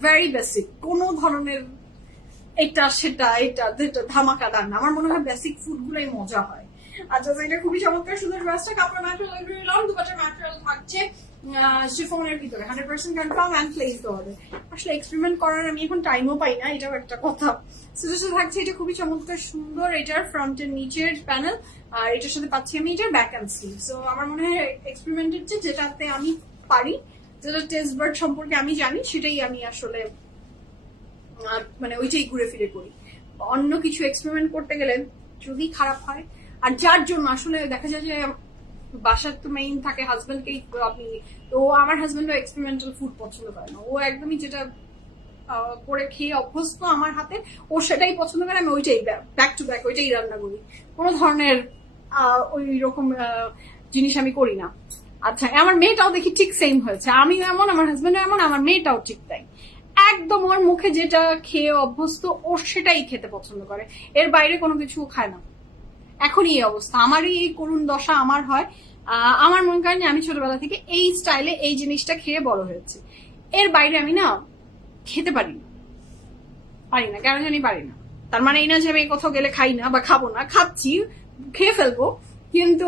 ভেরি বেসিক, কোনো ধরনের এটা সেটা এটা ধামাকাদার না। আমার মনে হয় বেসিক ফুড গুলাই মজা হয়। আচ্ছা, এটা খুবই চমৎকার সুন্দর ড্রেসটা, কাপড় ম্যাটেরিয়াল দুপাটার ম্যাটেরিয়াল থাকছে শিফনের ভিতরে, 100% confirm and place the order. আসলে এক্সপেরিমেন্ট করার আমি এখন টাইমও পাই না, এটাও একটা কথা। সুযোগ থাকছে, এটা খুবই চমৎকার সুন্দর, এটার ফ্রন্টের নিচের প্যানেল, আর এটার সাথে পাচ্ছি আমি এটার ব্যাক অ্যান্ড স্লিভ। সো আমার মনে হয় এক্সপেরিমেন্টের যেটাতে আমি পারি, যেটা টেস্ট বার্ড সম্পর্কে আমি জানি, সেটাই আমি আসলে মানে ওইটাই ঘুরে ফিরে করি। অন্য কিছু এক্সপেরিমেন্ট করতে গেলে যদি খারাপ হয়, আর যার জন্য আসলে দেখা যায় যে বাসার তো মেইন থাকে হাজবেন্ডকেই, আপনি তো আমার হাজবেন্ডও এক্সপেরিমেন্টাল ফুড পছন্দ করে না, ও একদমই যেটা করে খেয়ে অভ্যস্ত আমার হাতে, ও সেটাই পছন্দ করে, আমি ওইটাই ব্যাক টু ব্যাক ওইটাই রান্না করি, কোনো ধরনের ওই রকম জিনিস আমি করি না। আচ্ছা, আমার মেয়েটাও দেখি ঠিক সেম হয়েছে, আমি এমন, আমার হাজবেন্ড এমন, আমার মেয়েটাও ঠিক তাই, একদম ওর মুখে যেটা খেয়ে অভ্যস্ত ওর সেটাই খেতে পছন্দ করে, এর বাইরে কোনো কিছু খায় না। এখনই এই অবস্থা, আমারই এই করুণ দশা আমার হয়। আমার মনে করেন যে আমি ছোটবেলা থেকে এই স্টাইলে এই জিনিসটা খেয়ে বড় হয়েছে, এর বাইরে আমি না খেতে পারি না, কেন জানি পারি না। তার মানে এই না যে আমি কোথাও গেলে খাই না বা খাবো না, খাচ্ছি, খেয়ে ফেলবো, কিন্তু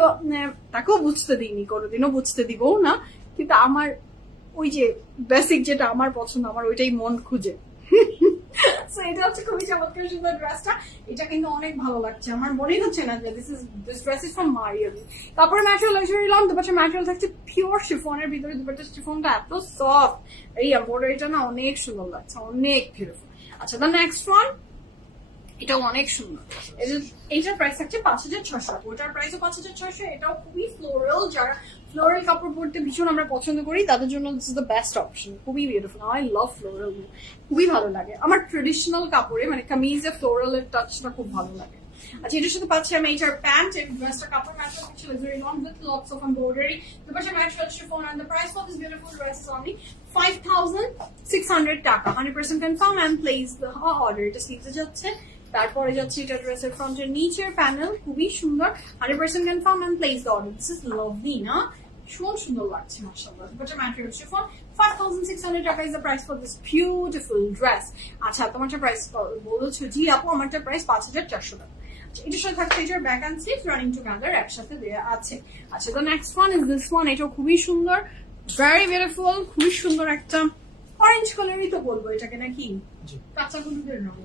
তাকেও বুঝতে দিইনি, কোনোদিনও বুঝতে দিবও না। কিন্তু আমার ওই যে বেসিক যেটা আমার পছন্দ, আমার ওইটাই মন খুঁজে। এটা হচ্ছে খুবই চমৎকার সুন্দর ড্রেসটা, এটা কিন্তু অনেক ভালো লাগছে। আমার মনেই হচ্ছে না যে this dress is from Maria B. তারপরে ম্যাটেরিয়াল লাক্সারি লং, দুপাশে ম্যাটেরিয়াল থাকছে পিওর শিফনের ভিতরে, দুপাশে শিফনটা এত সফট, এই এমব্রয়ডারিটা না অনেক সুন্দর লাগছে, অনেক বিউটিফুল। আচ্ছা, দ্য নেক্সট ওয়ান, এটাও অনেক সুন্দর। এইটার প্রাইস থাকছে 5,600, ওটার প্রাইসও 5,600। এটাও খুবই ফ্লোরাল, যারা ফ্লোরাল কাপড় পরতে ভীষণ আমরা পছন্দ করি তাদের জন্য this is the best option. খুবই বিউটিফুল, আই লাভ ফ্লোরাল, খুবই ভালো লাগে আমার ট্রেডিশনাল কাপড়ে, মানে কামিজে ফ্লোরালের টাচটা খুব ভালো লাগে। আচ্ছা, এটার সাথে পাচ্ছি আমি এইটার প্যান্ট, এই ড্রেসটা কাপড় ম্যাটেরিয়াল হচ্ছে luxury lawn with lots of embroidery, দুপাশে material chiffon, and the price for this beautiful dress is only 5,600 টাকা। 100% confirm and place the order. এটা স্লিভসে যাচ্ছে, তারপরে যাচ্ছে এটা ড্রেসের ফ্রন্টের নিচের প্যানেল, খুবই সুন্দর, 100% confirm and place the order. This is lovely না, ভীষণ সুন্দর লাগছে মাশাআল্লাহ। দুপাশে ম্যাটেরিয়াল শিফন, 5,600 টাকা is the price for this beautiful dress. আচ্ছা, তোমারটা প্রাইস বলেছো? জি আপু, আমারটা প্রাইস 5,400 টাকা। এটার সাথে থাকছে এটার back and sleeve running together একসাথে দেওয়া আছে। আচ্ছা, the next one is this one, এটাও খুবই সুন্দর, ভেরি বিউটিফুল, খুবই সুন্দর একটা অরেঞ্জ কালারই তো বলবো এটাকে, নাকি কাঁচা হলুদের রঙ?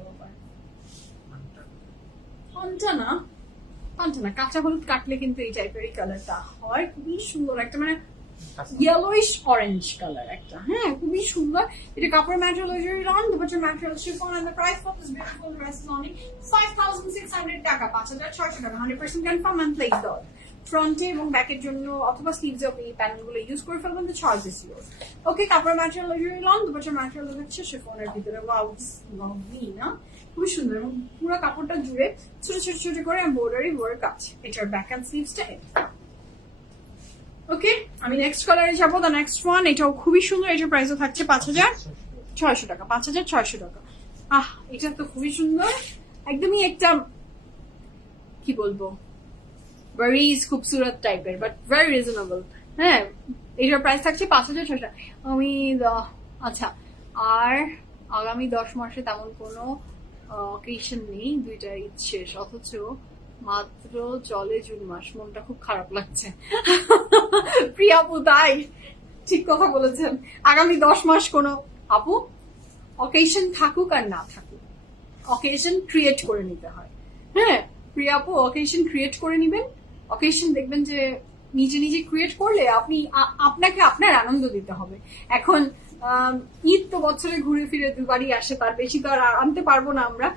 ফন্টা না, পানটা না, কাঁচা হলুদ কাটলে কিন্তু এই টাইপের এই কালারটা হয়, খুবই সুন্দর একটা মানে yellowish orange কালার একটা, হ্যাঁ খুবই সুন্দর। এটা কাপড় ম্যাটেরিয়াল জরি লন, দুপাশের material chiffon, and the price for this beautiful dress is only 5,600 টাকা, 5,600 টাকা, 100% confirm and place the order। ফ্রন্টে এবং ব্যাকের জন্য অথবা স্লিভসে আপনি এই প্যানেল গুলো ইউজ করে ফেলবেন, the choice is yours। ওকে, কাপড় ম্যাটেরিয়াল জরি লন, দুপাশের ম্যাটেরিয়াল হচ্ছে শিফনের ভিতরে, ওয়াও লাভলি না, খুবই সুন্দর, এবং পুরো কাপড়টা জুড়ে ছোট ছোট ছোট করে এমব্রয়ডারি ওয়ার্ক আছে। এটার ব্যাক এন্ড স্লিভসটা ওকে। আমি নেক্সট কালারে যাবো, দ্য নেক্সট ওয়ান, এটাও খুবই সুন্দর, এটার প্রাইসও থাকছে 5,600 টাকা, 5,600 টাকা। এটা তো খুবই সুন্দর, একদমই একটা কি বলবো ভেরি খুবসুরত টাইপের, বাট ভেরি রিজনেবল। হ্যাঁ, এটার প্রাইস থাকছে 5,600 টাকা। আমি আচ্ছা, আর আগামী 10 মাসে তেমন কোনো অকেশন নেই, 2টা ঈদ শেষ, অথচ মাত্র চলে জুন মাস, মনটা খুব খারাপ লাগছে। প্রিয়া আপু, তাই ঠিক কথা বলেছেন, আগামী 10 মাস কোনো আপু অকেশন থাকুক আর না থাকুক, অকেশন ক্রিয়েট করে নিতে হয়। হ্যাঁ প্রিয়া আপু, অকেশন ক্রিয়েট করে নিবেন, অকেশন দেখবেন যে নিজে নিজে ক্রিয়েট করলে আপনি আপনাকে আপনার আনন্দ দিতে হবে। এখন ঈদ তো বছরে ঘুরে ফিরে দুবারই আসে, তার বেশি তো আর আনতে পারবো না আমরা,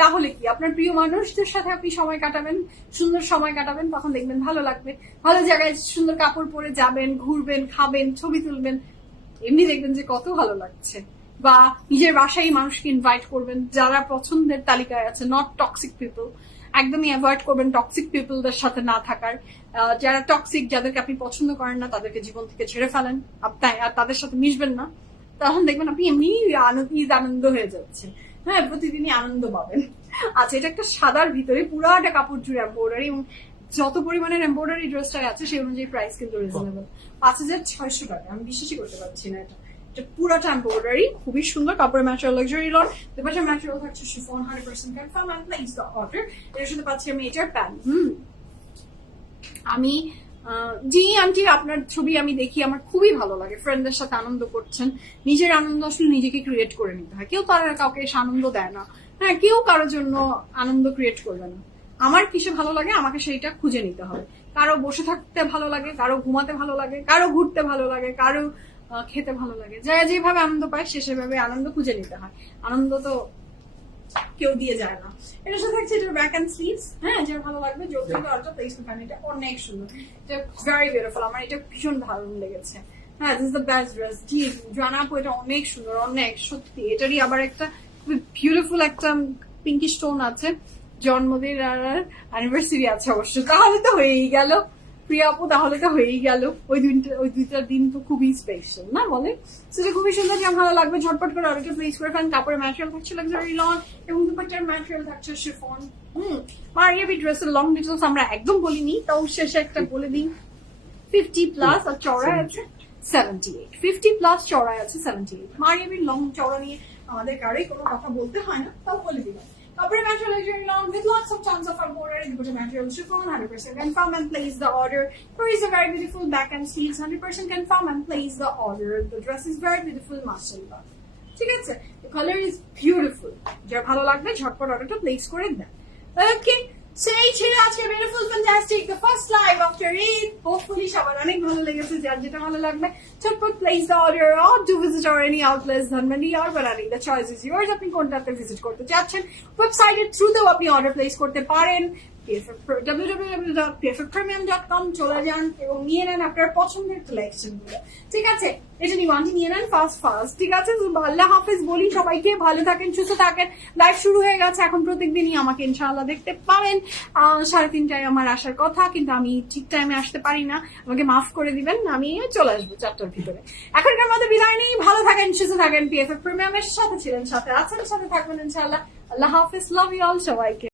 তাহলে কি আপনার প্রিয় মানুষদের সাথে আপনি সময় কাটাবেন, সুন্দর সময় কাটাবেন, তখন দেখবেন ভালো লাগবে। ভালো জায়গায় সুন্দর কাপড় পরে যাবেন, ঘুরবেন, খাবেন, ছবি তুলবেন, এমনি দেখবেন যে কত ভালো লাগছে। বা নিজের বাসায় মানুষকে ইনভাইট করবেন যারা পছন্দের তালিকায় আছে, নট টক্সিক পিপল, একদমই অ্যাভয়েড করবেন টক্সিক পিপলদের সাথে না থাকার। যারা টক্সিক, যাদেরকে আপনি পছন্দ করেন না, তাদেরকে জীবন থেকে ছেড়ে ফেলেন, আর তাদের সাথে মিশবেন না, তখন দেখবেন আপনি এমনি ঈদ আনন্দ হয়ে যাচ্ছে। হ্যাঁ, প্রতিদিনই আনন্দ পাবেন। আচ্ছা, এটা একটা সাদার ভিতরে পুরাটা কাপড় জুড়ে এমব্রয়ডারি, এবং যত পরিমাণের এমব্রয়ডারি ড্রেসটা আছে সেই অনুযায়ী প্রাইস কিন্তু রিজনেবল, 5,600 টাকা। আমি বিশ্বাসই করতে পারছি না, এটা পুরাটা এমব্রয়ডারি, খুবই সুন্দর। কাপড়ের ম্যাটেরিয়াল লাক্সারি লন, দুপাশের ম্যাটেরিয়াল থাকছে chiffon, 100% confirm and place the order। এর সাথে পাচ্ছি আমি এটার প্যান্ট। আমি জি আন্টি, আপনার ছবি আমি দেখি, আমার খুবই ভালো লাগে, ফ্রেন্ডদের সাথে আনন্দ করছেন। নিজের আনন্দ আসলে নিজেকে ক্রিয়েট করে নিতে হয়, কেউ তার কাউকে এসে আনন্দ দেয় না। হ্যাঁ, কেউ কারোর জন্য আনন্দ ক্রিয়েট করবে না। আমার কিসে ভালো লাগে আমাকে সেইটা খুঁজে নিতে হবে। কারো বসে থাকতে ভালো লাগে, কারো ঘুমাতে ভালো লাগে, কারো ঘুরতে ভালো লাগে, কারো খেতে ভালো লাগে। যারা যেভাবে আনন্দ পায় সে সেভাবে আনন্দ খুঁজে নিতে হয়, আনন্দ তো কেউ দিয়ে যায় না। এটার সাথে থাকছে এটার ব্যাক এন্ড স্লিভস, হ্যাঁ যার ভালো লাগবে যোগদান অল্টা প্লেস করতে। এটা অনেক সুন্দর, এটা ভেরি বিউটিফুল, আমার এটা ভীষণ ভালো লেগেছে। হ্যাঁ, this is the best dress. জি জানা আপু, এটা অনেক সুন্দর, অনেক সত্যি। এটারই আবার একটা খুবই বিউটিফুল একটা পিঙ্কি স্টোন আছে, জন্মদিন আর অ্যানিভার্সারি আছে অবশ্য, তাহলে তো হয়েই গেল প্রিয়া আপু, তাহলে তো হয়েই গেল। ওই দুইটা দিন তো খুবই স্পেশাল না বলে, সেটা খুবই সুন্দর, যা ভালো লাগবে ঝটপট করে অর্ডারটা প্লেস করে ফেলেন। কাপড়ের ম্যাটেরিয়াল থাকছে লাক্সারি লন, এবং দুপাট্টার ম্যাটেরিয়াল থাকছে শিফন। মারিয়াবি ড্রেসের লং ডিটেলস আমরা একদম বলিনি, তাও শেষে একটা বলে দিই, 50+ আর চওড়া আছে 78, 50+ চওড়া আছে 78। মারিয়াবির লং চওড়া নিয়ে আমাদের কারোই কোনো কথা বলতে হয় না, তাও বলে দিলাম। Copper material luxury long with lots of tons of embroidery. The bottom material chiffon, 100% confirm and place the order. There is a very beautiful back and sleeves, 100% confirm and place the order. The dress is very beautiful, mashallah. ঠিক আছে, the color is beautiful. যার ভালো লাগবে ঝটপট অর্ডারটা place করে দেন। Okay, সেই ছিল আজকে beautiful fantastic the first live after Eid. Hopefully সবার অনেক ভালো লেগেছে, যার যেটা ভালো লাগবে ঝটপট place the order or do visit our any outlets Dhanmondi or Banani, the choice is yours. আপনি কোনটাতে ভিজিট করতে চাচ্ছেন, ওয়েবসাইটের থ্রুতেও আপনি অর্ডার প্লেস করতে পারেন। www.pffpremium.com চলে যান এবং নিয়ে নেন আপনার পছন্দের কালেকশন গুলো। ঠিক আছে, এটা নিয়ে নেন ফাস্ট। ঠিক আছে, আল্লাহ হাফেজ বলি সবাইকে, ভালো থাকেন, সুস্থ থাকেন। লাইভ শুরু হয়ে গেছে, এখন প্রত্যেকদিনই আমাকে ইনশাআল্লাহ দেখতে পাবেন। 3:30টায় আমার আসার কথা, কিন্তু আমি ঠিক টাইমে আসতে পারি না, আমাকে মাফ করে দিবেন, আমি চলে আসবো 4টার ভিতরে। এখনকার মধ্যে বিদায় নেই, ভালো থাকেন, সুস্থ থাকেন। PFF প্রিমিয়ামের সাথে ছিলেন, সাথে আছেন, সাথে থাকবেন ইনশাআল্লাহ। আল্লাহ হাফেজ, লাভ ইউ অল সবাইকে।